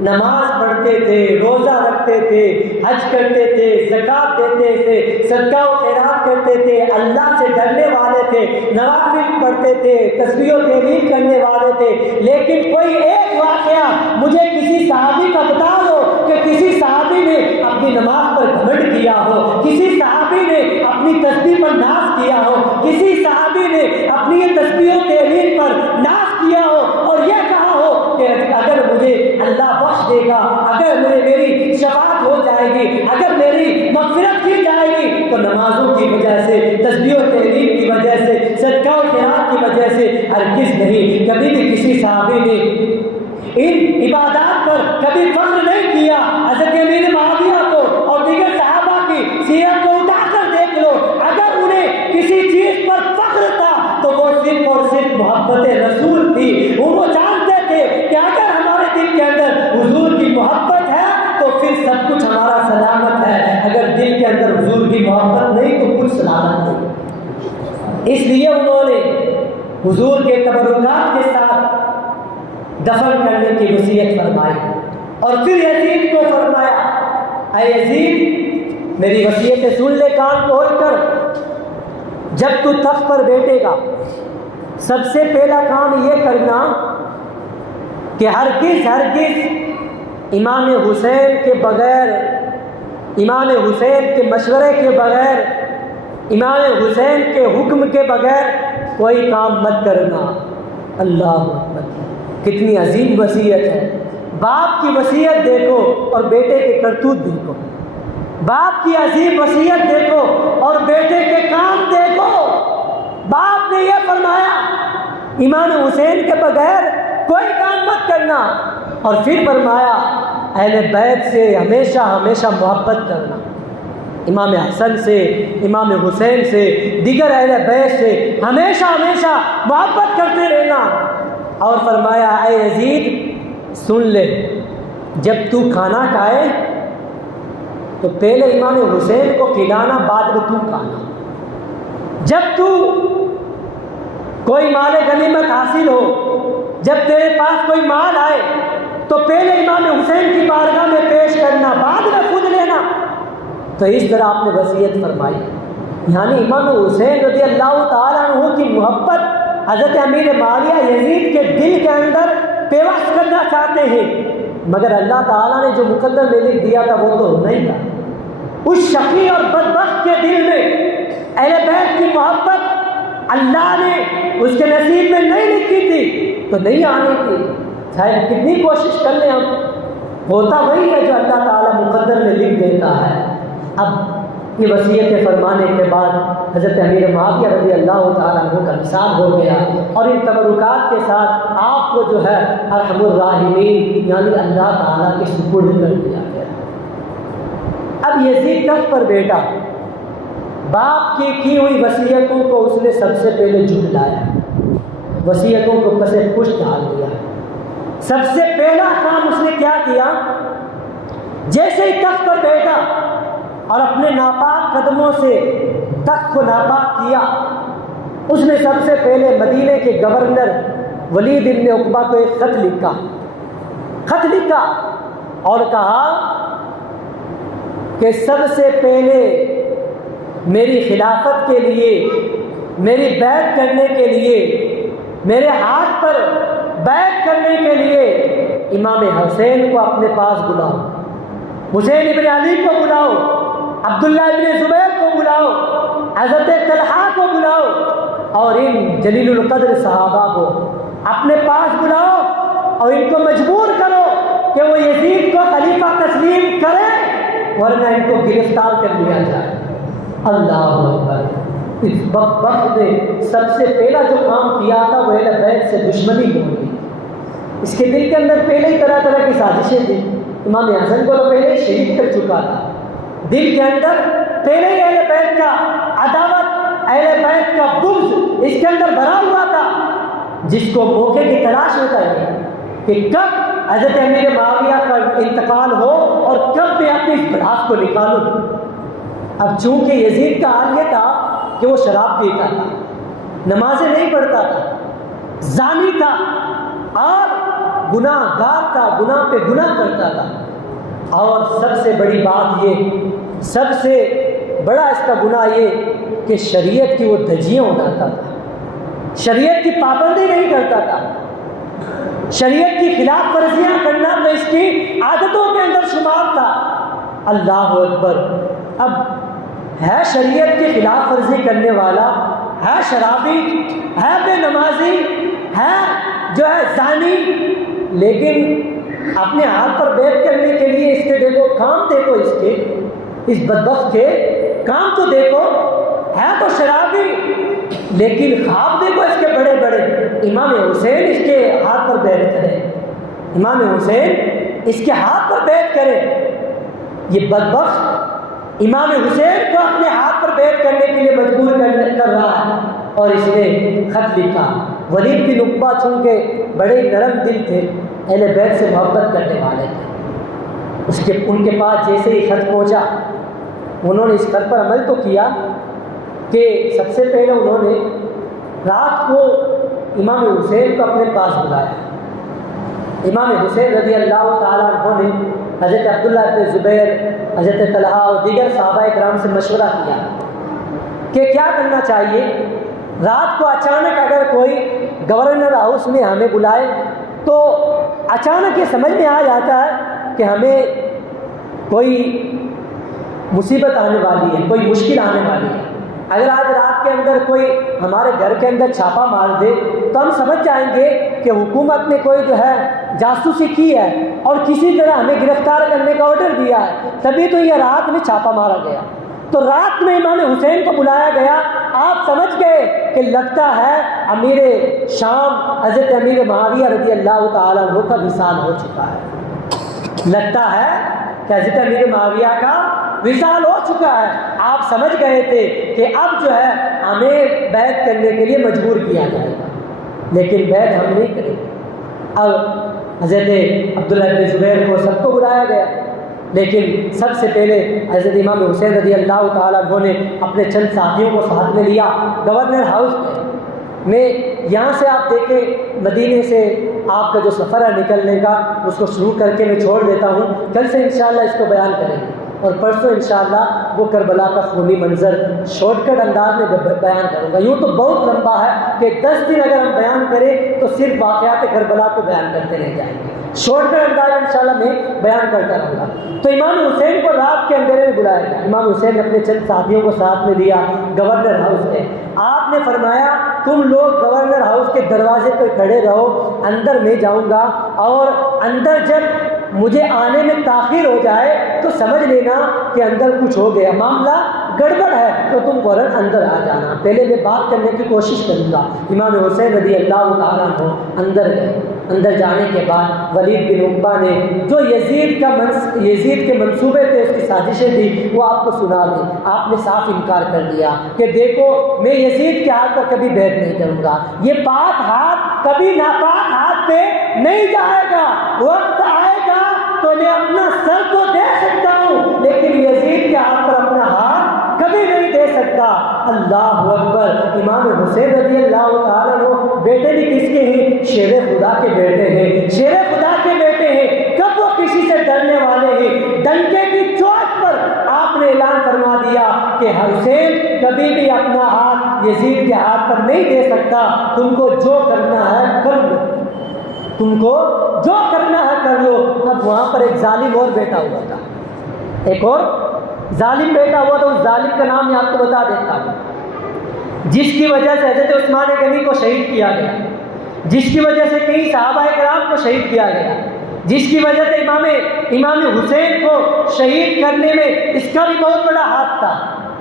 نماز پڑھتے تھے، روزہ رکھتے تھے، حج کرتے تھے، زکوٰۃ دیتے تھے، صدقہ و خیرات کرتے تھے، اللہ سے ڈرنے والے تھے، نوافل پڑھتے تھے، تسبیح و تحلیل کرنے والے تھے. لیکن کوئی ایک واقعہ مجھے کسی صحابی کا بتا دو کہ کسی صحابی نے اپنی نماز پر گھمنڈ کیا ہو، کسی صحابی نے اپنی تسبیح پر ناز کیا ہو، کسی صحابی نے اپنی تسبیح و تحلیل پر ناز کیا ہو اور یہ کہا ہو کہ اگر مجھے اللہ بخش دے گا، اگر میری شفاعت ہو جائے گی، اگر میری مغفرت کی جائے گی تو نمازوں کی وجہ سے، تسبیح و تحلیل کی وجہ سے، صدقہ و خیرات کی وجہ سے ہرگز نہیں. کبھی بھی کسی صحابی نے ان عبادات پر کبھی فخر نہیں کیا. حضرت امیر معاویہ کو اور دیگر صحابہ کی سیرت کو اٹھا کر دیکھ لو، اگر انہیں کسی چیز پر فخر تھا تو وہ صرف اور صرف محبت رسول تھی. وہ جانتے تھے کہ اگر ہمارے دل کے اندر حضور کی محبت ہے تو پھر سب کچھ ہمارا سلامت ہے، اگر دل کے اندر حضور کی محبت نہیں تو کچھ سلامت نہیں. اس لیے انہوں نے حضور کے تبرکات کے ساتھ دفن کرنے کی وصیت فرمائی. اور پھر یزید کو فرمایا اے یزید میری وصیت سن لے کان کھول کر، جب تو تخت پر بیٹھے گا سب سے پہلا کام یہ کرنا کہ ہرگز امام حسین کے بغیر، امام حسین کے مشورے کے بغیر، امام حسین کے حکم کے بغیر کوئی کام مت کرنا. اللہ اکبر، کتنی عظیم وصیت ہے. باپ کی وصیت دیکھو اور بیٹے کے کرتوت دیکھو. باپ کی عظیم وصیت دیکھو اور بیٹے کے کام دیکھو. باپ نے یہ فرمایا امام حسین کے بغیر کوئی کام مت کرنا، اور پھر فرمایا اہل بیت سے ہمیشہ ہمیشہ محبت کرنا. امام حسن سے، امام حسین سے، دیگر اہل بیت سے ہمیشہ ہمیشہ محبت کرتے رہنا. اور فرمایا اے یزید سن لے، جب تو کھانا کھائے تو پہلے امام حسین کو کھلانا، بعد میں تو کھانا. جب تو کوئی مال غنیمت حاصل ہو، جب تیرے پاس کوئی مال آئے تو پہلے امام حسین کی بارگاہ میں پیش کرنا، بعد میں خود لینا. تو اس طرح آپ نے وصیت فرمائی. یعنی امام حسین رضی اللہ تعالیٰ عنہ کی محبت حضرت امیر معاویہ یزید کے دل کے اندر پیوست کرنا چاہتے ہیں، مگر اللہ تعالیٰ نے جو مقدر میں لکھ دیا تھا وہ تو نہیں تھا. اس شقی اور بدبخت کے دل میں اہل بیت کی محبت اللہ نے اس کے نصیب میں نہیں لکھی تھی تو نہیں آنی تھی. چاہے کتنی کوشش کر لیں ہم، ہوتا وہی ہے جو اللہ تعالیٰ مقدر میں لکھ دیتا ہے. اب یہ وصیت فرمانے کے بعد حضرت امیر معاویہ رضی اللہ تعالیٰ عنہ کا وصال ہو گیا، اور ان تبرکات کے ساتھ آپ کو جو ہے ارحم الراحمین یعنی اللہ تعالیٰ کے سپرد کر دیا گیا. اب یزید تخت پر بیٹا، باپ کی ہوئی وصیتوں کو اس نے سب سے پہلے جھٹلایا، وصیتوں کو پس پشت ڈال دیا. سب سے پہلا کام اس نے کیا کیا؟ جیسے ہی تخت پر بیٹھا اور اپنے ناپاک قدموں سے تخت کو ناپاک کیا، اس نے سب سے پہلے مدینے کے گورنر ولید بن عقبہ کو ایک خط لکھا اور کہا کہ سب سے پہلے میری خلافت کے لیے، میری بیعت کرنے کے لیے، میرے ہاتھ پر بیعت کرنے کے لیے امام حسین کو اپنے پاس بلاؤ، حسین ابن علی کو بلاؤ، عبداللہ ابن زبیر کو بلاؤ، حضرت طلحہ کو بلاؤ اور ان جلیل القدر صحابہ کو اپنے پاس بلاؤ اور ان کو مجبور کرو کہ وہ یزید کو خلیفہ تسلیم کریں ورنہ ان کو گرفتار کر لیا جائے۔ اللہ اکبر۔ اس وقت نے سب سے پہلا جو کام کیا تھا وہ اہل بیت سے دشمنی ہوئی۔ اس کے دل کے اندر پہلے ہی طرح طرح کی سازشیں تھیں۔ امام حسن کو تو پہلے ہی شہید کر چکا تھا، دل کے اندر پہلے ہی اہل بیت کا عداوت، اہل بیت کا بغض اس کے اندر بھرا ہوا تھا، جس کو موقع کی تلاش ہوتا ہے کہ کب حضرت امیر معاویہ کا انتقال ہو اور کب میں اپنی اس بڑھاس کو نکالوں۔ اب چونکہ یزید کا حال یہ تھا کہ وہ شراب پیتا تھا، نمازیں نہیں پڑھتا تھا، زانی تھا اور گناہ گار تھا، گناہ پہ گناہ کرتا تھا، اور سب سے بڑی بات یہ، سب سے بڑا اس کا گناہ یہ کہ شریعت کی وہ دھجیاں اڑاتا تھا، شریعت کی پابندی نہیں کرتا تھا، شریعت کی خلاف ورزیاں کرنا تو اس کی عادتوں کے اندر شمار تھا۔ اللہ اکبر۔ اب ہے شریعت کی خلاف ورزی کرنے والا، ہے شرابی، ہے بے نمازی، ہے جو ہے زانی، لیکن اپنے ہاتھ پر بیعت کرنے کے لیے اس کے دیکھو کام، دیکھو اس کے، اس بدبخت کے کام تو دیکھو، ہے تو شرابی لیکن خواب دیکھو اس کے بڑے بڑے۔ امام حسین اس کے ہاتھ پر بیعت کرے، امام حسین اس کے ہاتھ پر بیعت کرے، یہ بدبخت امام حسین کو اپنے ہاتھ پر بیعت کرنے کے لیے مجبور کر رہا ہے۔ اور اس نے خط لکھا۔ ولید بن عقبہ چونکہ بڑے نرم دل تھے، اہل بیت سے محبت کرنے والے تھے، ان کے پاس جیسے ہی خط پہنچا انہوں نے اس خط پر عمل تو کیا کہ سب سے پہلے انہوں نے رات کو امام حسین کو اپنے پاس بلایا۔ امام حسین رضی اللہ تعالیٰ عنہ نے حضرت عبداللہ بن زبیر، حضرت طلحہ اور دیگر صحابہ کرام سے مشورہ کیا کہ کیا کرنا چاہیے۔ رات کو اچانک اگر کوئی گورنر ہاؤس میں ہمیں بلائے تو اچانک یہ سمجھ میں آ جاتا ہے کہ ہمیں کوئی مصیبت آنے والی ہے، کوئی مشکل آنے والی ہے۔ اگر آج رات کے اندر کوئی ہمارے گھر کے اندر چھاپا مار دے تو ہم سمجھ جائیں گے کہ حکومت نے کوئی جو ہے جاسوسی کی ہے اور کسی طرح ہمیں گرفتار کرنے کا آرڈر دیا ہے، تبھی تو یہ رات میں چھاپا مارا گیا۔ تو رات میں امام حسین کو بلایا گیا، آپ سمجھ گئے کہ لگتا ہے امیر شام حضرت امیر معاویہ رضی اللہ تعالیٰ عنہ کا وصال ہو چکا ہے، لگتا ہے کہ حضرت امیر معاویہ کا وصال ہو چکا ہے۔ آپ سمجھ گئے تھے کہ اب جو ہے ہمیں بیعت کرنے کے لیے مجبور کیا جائے گا، لیکن بیعت ہم نہیں کریں گے۔ اب حضرت عبداللہ بن زبیر کو سب کو بلایا گیا، لیکن سب سے پہلے حضرت امام حسین رضی اللہ تعالیٰ عنہ نے اپنے چند ساتھیوں کو ساتھ میں لیا گورنر ہاؤس میں۔ یہاں سے آپ دیکھیں مدینے سے آپ کا جو سفر ہے نکلنے کا، اس کو شروع کر کے میں چھوڑ دیتا ہوں، کل سے انشاءاللہ اس کو بیان کریں گے اور پرسوں انشاءاللہ وہ کربلا کا خونی منظر شارٹ کٹ انداز میں بیان کروں گا۔ یوں تو بہت لمبا ہے کہ 10 دن اگر ہم بیان کریں تو صرف واقعات کربلا کو بیان کرتے رہ جائیں گے، شارٹ کٹ انداز انشاءاللہ میں بیان کرتا رہوں گا۔ تو امام حسین کو رات کے اندھیرے میں بلایا گیا، امام حسین نے اپنے چند ساتھیوں کو ساتھ میں لیا گورنر ہاؤس میں۔ آپ نے فرمایا تم لوگ گورنر ہاؤس کے دروازے پہ کھڑے رہو، اندر میں جاؤں گا اور اندر جب مجھے آنے میں تاخیر ہو جائے تو سمجھ لینا کہ اندر کچھ ہو گیا، معاملہ گڑبڑ ہے، تو تم فوراً اندر آ جانا، پہلے میں بات کرنے کی کوشش کروں گا۔ امام حسین رضی اللہ تعالیٰ عنہ اندر گئے۔ اندر جانے کے بعد ولید بن عقبہ نے جو یزید کے منصوبے تھے، اس کی سازشیں تھیں، وہ آپ کو سنا دیں۔ آپ نے صاف انکار کر دیا کہ دیکھو میں یزید کے ہاتھ پر کبھی بیعت نہیں کروں گا، یہ پاک ہاتھ کبھی ناپاک ہاتھ پہ نہیں جائے گا، وقت آئے گا تو میں اپنا سر تو دے سکتا ہوں لیکن یزید کے ہاتھ پر اپنا ہاتھ کبھی نہیں دے سکتا۔ اللہ اکبر۔ امام حسین رضی اللہ تعالیٰ عنہ بیٹے بھی کس کے ہیں؟ شیر خدا کے بیٹے ہیں، شیر خدا کے بیٹے ہیں۔ کب وہ کسی سے ڈرنے والے ہیں؟ ڈنکے کی چوٹ پر آپ نے اعلان فرما دیا کہ حسین کبھی بھی اپنا ہاتھ یزید کے ہاتھ پر نہیں دے سکتا، تم کو جو کرنا ہے کر لو، تم کو جو کرنا ہے کر لو۔ اب وہاں پر ایک ظالم اور بیٹا ہوا تھا، ایک اور ظالم بیٹا ہوا تھا۔ اس ظالم کا نام میں آپ کو بتا دیتا ہوں، جس کی وجہ سے حضرت عثمان غنی کو شہید کیا گیا، جس کی وجہ سے کئی صحابہ کرام کو شہید کیا گیا، جس کی وجہ سے امام حسین کو شہید کرنے میں اس کا بھی بہت بڑا ہاتھ تھا،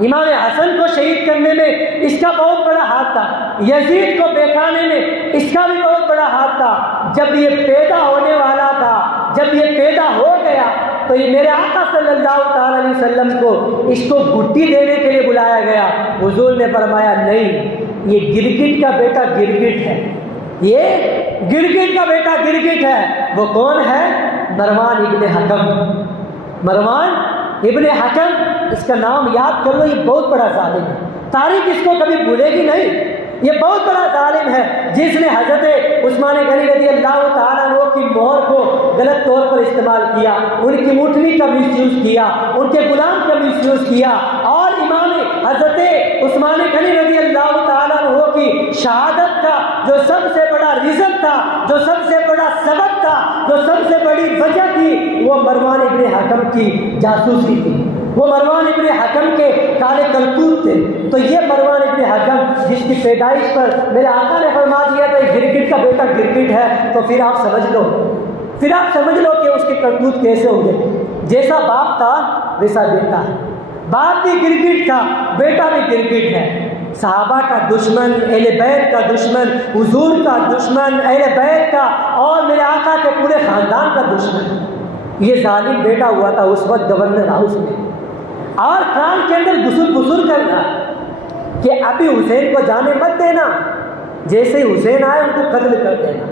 امام حسن کو شہید کرنے میں اس کا بہت بڑا ہاتھ تھا، یزید کو بہکانے میں اس کا بھی بہت بڑا ہاتھ تھا۔ جب یہ پیدا ہونے والا تھا، جب یہ پیدا ہو گیا تو یہ میرے آقا صلی اللہ تعالیٰ علیہ وسلم کو اس کو گٹی دینے کے لیے بلایا گیا۔ حضور نے فرمایا نہیں، یہ گرگٹ کا بیٹا گرگٹ ہے، یہ گرگٹ کا بیٹا گرگٹ ہے۔ وہ کون ہے؟ مروان ابن حکم، مروان ابن حکم، اس کا نام یاد کر لو، یہ بہت بڑا ظالم ہے، تاریخ اس کو کبھی بھولے گی نہیں۔ یہ بہت بڑا ظالم ہے جس نے حضرت عثمان غنی رضی اللہ تعالیٰ عنہ کی مہر کو غلط طور پر استعمال کیا، ان کی اونٹنی کا مس یوز کیا، ان کے غلام کا مس یوز کیا، اور امام حضرت عثمان غنی رضی اللہ تعالیٰ عنہ کی شہادت کا جو سب سے بڑا رزق تھا، جو سب سے بڑا سبب تھا، جو سب سے بڑی وجہ تھی، وہ مروان ابن حکم کی جاسوسی تھی، وہ مروان ابن حکم کے کالے کرتوت تھے۔ تو یہ مروان ابن حکم جس کی پیدائش پر میرے آقا نے فرما دیا تھا گرگٹ کا بیٹا گرگٹ ہے، تو پھر آپ سمجھ لو، پھر آپ سمجھ لو کہ اس کے کرتوت کیسے ہوں گے۔ جیسا باپ تھا ویسا بیٹا ہے، باپ بھی گرگٹ تھا، بیٹا بھی گرگٹ ہے۔ صحابہ کا دشمن، اہل بیت کا دشمن، حضور کا دشمن، اہل بیت کا اور میرے آقا کے پورے خاندان کا دشمن، یہ ظالم بیٹا ہوا تھا اس وقت گورنر ہاؤس میں، اور کان کے اندر گسل کر رہا کہ ابھی حسین کو جانے مت دینا، جیسے حسین آئے ان کو قتل کر دینا۔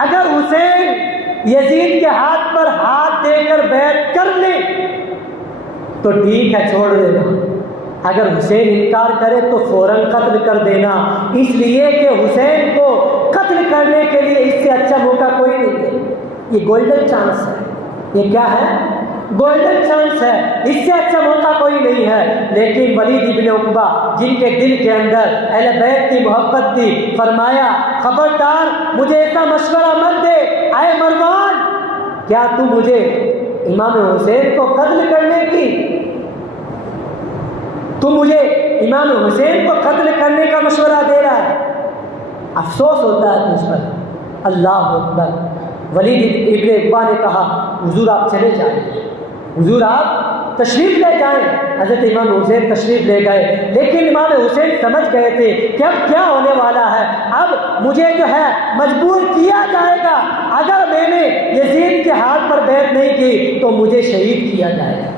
اگر حسین یزید کے ہاتھ پر ہاتھ دے کر بیعت کر لے تو ٹھیک ہے، چھوڑ دینا، اگر حسین انکار کرے تو فوراً قتل کر دینا، اس لیے کہ حسین کو قتل کرنے کے لیے اس سے اچھا موقع کوئی نہیں ہے۔ یہ گولڈن چانس ہے، یہ کیا ہے؟ گولڈن چانس ہے، اس سے اچھا موقع کوئی نہیں ہے۔ لیکن ولید ابن عقبہ جن کے دل کے اندر اہل بیت کی محبت تھی، فرمایا خبردار مجھے ایسا مشورہ مت دے، اے مروان، کیا تو مجھے امام حسین کو قتل کرنے کی، تو مجھے امام حسین کو قتل کرنے کا مشورہ دے رہا ہے؟ افسوس ہوتا ہے مجھ پر۔ اللہ اکبر۔ ولید ابن عقبہ نے کہا حضور آپ چلے جائیں، حضور آپ تشریف لے جائیں۔ حضرت امام حسین تشریف لے گئے، لیکن امام حسین سمجھ گئے تھے کہ اب کیا ہونے والا ہے، اب مجھے جو ہے مجبور کیا جائے گا، اگر میں نے یزید کے ہاتھ پر بیعت نہیں کی تو مجھے شہید کیا جائے گا۔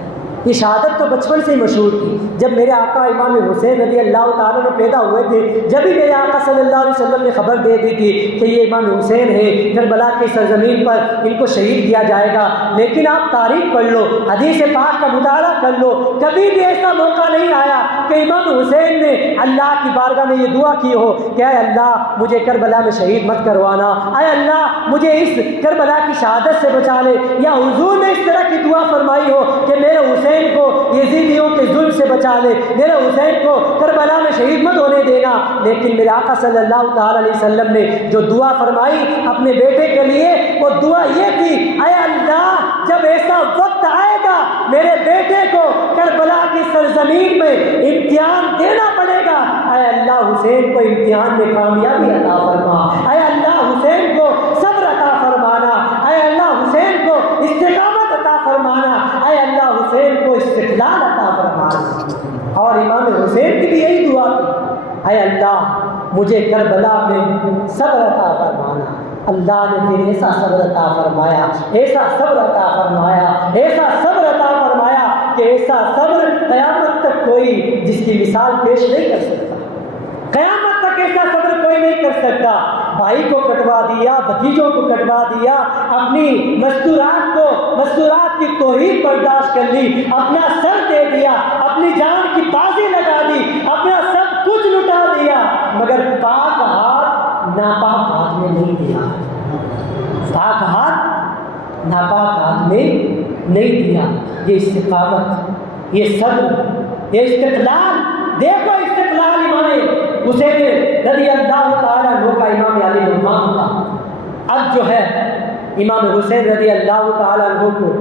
یہ شہادت تو بچپن سے ہی مشہور تھی۔ جب میرے آقا امام حسین رضی اللہ تعالیٰ عنہ پیدا ہوئے تھے، جب ہی میرے آقا صلی اللہ علیہ وسلم نے خبر دے دی تھی کہ یہ امام حسین ہے، کربلا کی سرزمین پر ان کو شہید کیا جائے گا۔ لیکن آپ تاریخ پڑھ لو، حدیث پاک کا مطالعہ کر لو، کبھی بھی ایسا موقع نہیں آیا کہ امام حسین نے اللہ کی بارگاہ میں یہ دعا کی ہو کہ اے اللہ مجھے کربلا میں شہید مت کروانا، اے اللہ مجھے اس کربلا کی شہادت سے بچا لے، یا حضور نے اس طرح کی دعا فرمائی ہو کہ میرے حسین کو یزیدیوں کے ظلم سے بچا لے، میرے حسین کو کربلا میں شہید مت ہونے دینا۔ لیکن میرے آقا صلی اللہ تعالی علیہ وسلم نے جو دعا فرمائی اپنے بیٹے کے لیے، وہ دعا یہ تھی اے اللہ جب ایسا وقت آئے گا میرے بیٹے کو کربلا کی سرزمین میں امتحان دینا پڑے گا، اے اللہ حسین کو امتحان میں کامیابی عطا فرما، اے اللہ حسین کو صبر عطا فرمانا، اے اللہ حسین کو استقامت عطا فرمانا، اے اللہ حسین کو استقلال عطا فرمانا۔ اور امام حسین کی بھی یہی دعا تھی، اے اللہ مجھے کربلا میں صبر عطا فرمانا۔ اللہ نے پھر ایسا صبر عطا فرمایا، ایسا صبر عطا فرمایا، ایسا صبر عطا فرمایا کہ ایسا صبر قیامت تک کوئی جس کی مثال پیش نہیں کر سکتا، قیامت تک کیسا صبر کوئی نہیں کر سکتا. بھائی کو کٹوا دیا, بھتیجوں کو کٹوا دیا, اپنی مستورات کی توہین برداشت کر لی, اپنا سر دے دیا, اپنی جان کی بازی لگا دی, اپنا سب کچھ لٹا دیا, مگر پاک ہاتھ ناپاک ہاتھ میں نہیں دیا. پاک ہاتھ ناپاک ہاتھ میں نہیں دیا. یہ استقامت, یہ صبر, یہ استقلال. دیکھو استقلال امام حسین رضی اللہ تعالیٰ عنہ کا امام علی مقام تھا. اب جو ہے امام حسین رضی اللہ تعالیٰ عنہ کو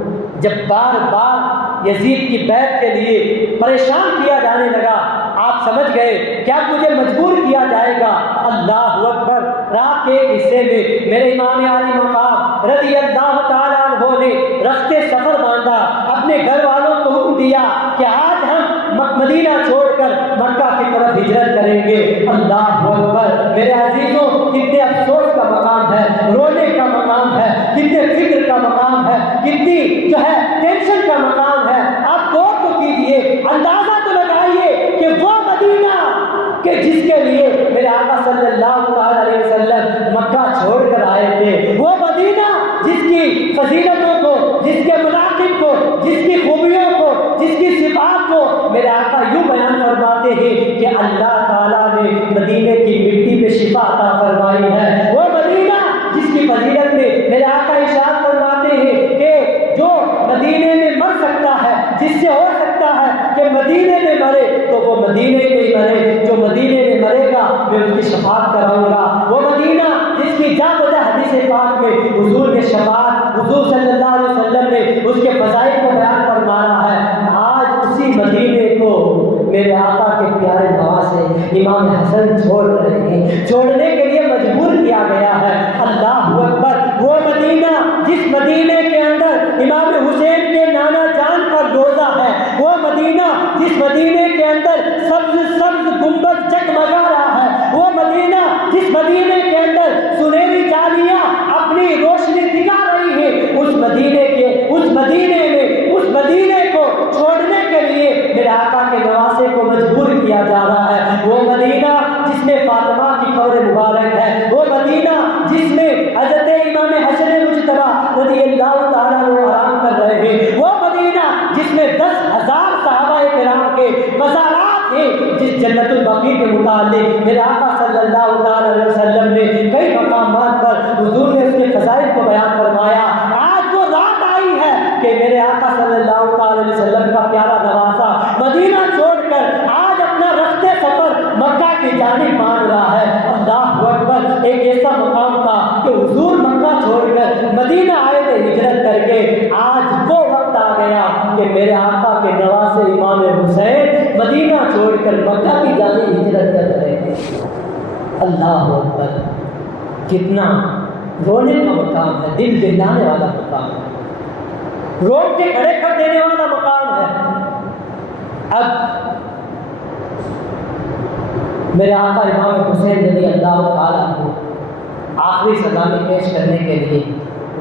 جب بار بار یزید کی بیعت کے لیے پریشان کیا جانے لگا, آپ سمجھ گئے کیا مجھے مجبور کیا جائے گا. اللہ اکبر. رات کے ایک حصے میں میرے امام علی مقام رضی اللہ تعالیٰ عنہ نے رخت سفر باندھا, اپنے گھر والوں کو حکم دیا کہ آج ہم مدینہ چھوڑ کر مکہ کی طرف ہجرت کریں گے. اللہ اکبر. میرے عزیزوں, کتنے افسوس کا مقام ہے, رونے کا مقام ہے, کتنے فکر کا مقام ہے, کتنی جو ہے ٹینشن کا مقام ہے. آپ غور تو کیجئے, اندازہ تو لگائیے کہ وہ مدینہ کہ جس کے لیے میرے آقا صلی اللہ علیہ وسلم مکہ چھوڑ کر آئے تھے, وہ مدینہ جس کی فضیلتوں کو, جس کے مناقب کو, جس کی خوبیوں کو, جس کی صفات کو میرے آقا یوں بیان فرماتے ہیں کہ اللہ تعالیٰ نے مدینے کی مٹی میں شفا عطا فرمائی ہے. وہ مدینہ جس کی فضیلت میں میرے آقا ارشاد فرماتے ہیں کہ جو مدینے میں مر سکتا ہے, جس سے ہو سکتا ہے کہ مدینے میں مرے تو وہ مدینے میں مرے, جو مدینے میں مرے گا میں اس کی شفاعت کراؤں گا. وہ مدینہ جس کی جا بجا حدیث پاک میں حضور نے شفاعت, حضور صلی اللہ علیہ وسلم نے اس کے فضائل کو بیان فرمایا ہے. آج اسی مدینے کو میرے آقا کے پیارے نواسے امام حسن چھوڑ رہے ہیں, چھوڑنے کے لیے مجبور کیا گیا ہے. اللہ اکبر. وہ مدینہ جس مدینے کے اندر امام حسین کے نانا جان کا روزہ ہے, وہ مدینہ جس مدینے کے اندر سبز سبز گنبد جگمگا رہا ہے, وہ مدینہ جس مدینے کے اندر سنہری جالیاں اپنی روشنی دکھا رہی ہیں, اس مدینے کو چھوڑنے کے لیے میرے آقا کے نواسے کو مجبور کیا جا رہا ہے. وہ مدینہ جس میں فاطمہ کی قبر مبارک ہے, وہ مدینہ جس میں حضرت امام حسن مجتبی رضی اللہ تعالیٰ عنہ آرام کر رہے ہیں, وہ مدینہ جس میں 10,000 صحابہ کرام کے مزارات ہیں, جس جنت البقیع کے متعلق میرے آقا صلی اللہ علیہ وسلم نے کئی مقامات پر حضور نے اس کے فضائل کو بیان فرمایا. آج وہ رات آئی ہے کہ میرے آقا صلی اللہ علیہ وسلم کا پیارا نواسا مدینہ چھوڑ کر آج اپنا رخت سفر مکہ کی جانب مان رہا ہے. اللہ اکبر. ایک ایسا مقام تھا کہ حضور مکہ چھوڑ کر مدینہ آئے تھے ہجرت کر کے. آج وہ وقت آ گیا کہ میرے آقا کے نواسے امام حسین مدینہ چھوڑ کر مکہ کی جانب ہجرت کر رہے تھے. اللہ اکبر. کتنا رونے کا مقام ہے, دل دہلانے والا مقام ہے, روک کے کھڑے کر دینے والا مقام ہے. اب میرے آقا امام حسین رضی اللہ تعالیٰ کو آخری سلامی پیش کرنے کے لیے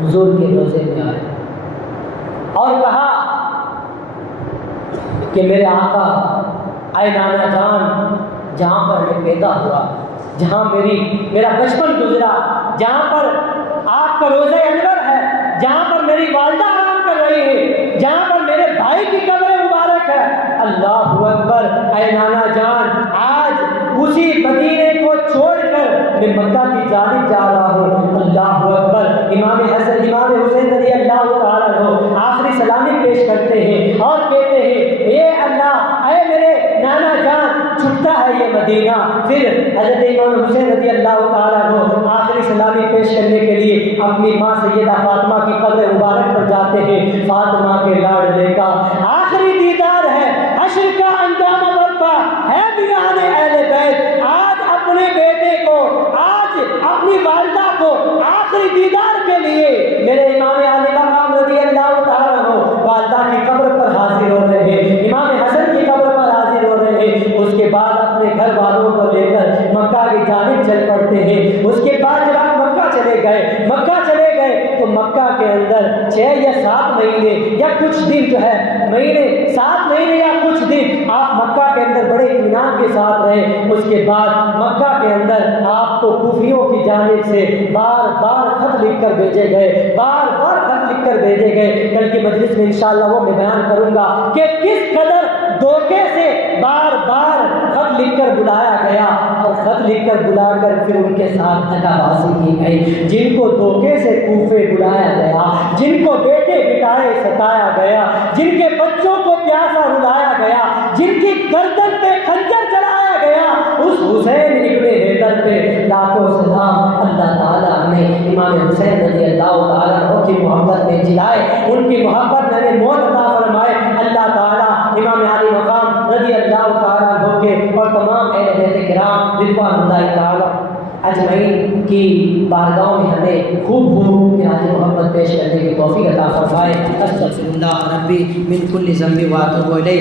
حضور کے روضے میں آئے اور کہا کہ میرے آقا اے نانا جان, جہاں پر میں پیدا ہوا, جہاں میرا بچپن گزرا, جہاں پر آپ کا روضہ انور ہے, جہاں پر میری والدہ آرام کر رہی ہے, جہاں پر میرے بھائی کی قبر مبارک ہے. اللہ اکبر. اے نانا جان, آج اسی مدینے کو چھوڑ کر میں مکہ کی جانب جا رہا ہوں. اللہ اکبر. امام حسین رضی اللہ تعالیٰ عنہ آخری سلامی پیش کرتے ہیں اور کہتے ہیں اے اللہ, اے میرے نانا جان, چھٹتا ہے یہ مدینہ. پھر حضرت امام حسین رضی اللہ تعالیٰ عنہ آخری سلامی پیش کرنے کے لیے اپنی ماں سیدہ فاطمہ کی قبر مبارک پر جاتے ہیں. فاطمہ کے لاڈلے کا آخری دیدار ہے, حشر کا انجام برپا ہے بیان اہل بیت. آج اپنے بیٹے کو, آج اپنی والدہ کو آخری دیدار کے لیے میرے امام علی مقام رضی اللہ تعالیٰ عنہ والدہ کی قبر پر حاضر ہو رہے ہیں, امام حسن کی قبر پر حاضر ہو رہے ہیں. اس کے بعد اپنے گھر والوں کو لے کر مکہ کی جانب چل پڑتے ہیں. اس کے بعد جب آپ مکہ چلے گئے تو مکہ کے اندر 6 یا 7 مہینے یا کچھ دن جو ہے مہینے 7 مہینے یا کچھ دن آپ مکہ کے اندر بڑے اطمینان کے ساتھ رہے. اس کے بعد مکہ کے اندر آپ کو کوفیوں کی جانب سے بار بار خط لکھ کر بھیجے گئے، بار بار خط لکھ کر بھیجے گئے. کل کی مجلس میں انشاءاللہ وہ میں بیان کروں گا کہ کس قدر دھوکے سے بار بار خط لکھ کر بلایا گیا اور خط لکھ کر بلا کر پھر ان کے ساتھ دغا بازی کی گئی. جن کو دھوکے سے کوفے بلایا گیا، جن کو بیٹے بٹائے ستایا گیا، جن کے بچوں کو پیاسا رلایا گیا، جن کی گردن پہ خنجر چلایا گیا، اس حسین ابن حیدر پہ لاکھوں سلام. اللہ تعالیٰ ہمیں امام حسین رضی اللہ تعالیٰ عنہ کی محبت میں جلائے، ان کی محبت میں موت عطا فرمائے. اللہ تعالیٰ امام علی مقام رضی اللہ تعالیٰ عنہ کے اور تمام اہل بیت کرام رضوان اللہ تعالیٰ اجمعین کی بارگاہوں میں ہمیں خوب خراج محبت پیش کرنے کی توفیق عطا فرمائے. استغفر اللہ ربی من کل ذنب واتوب الیہ.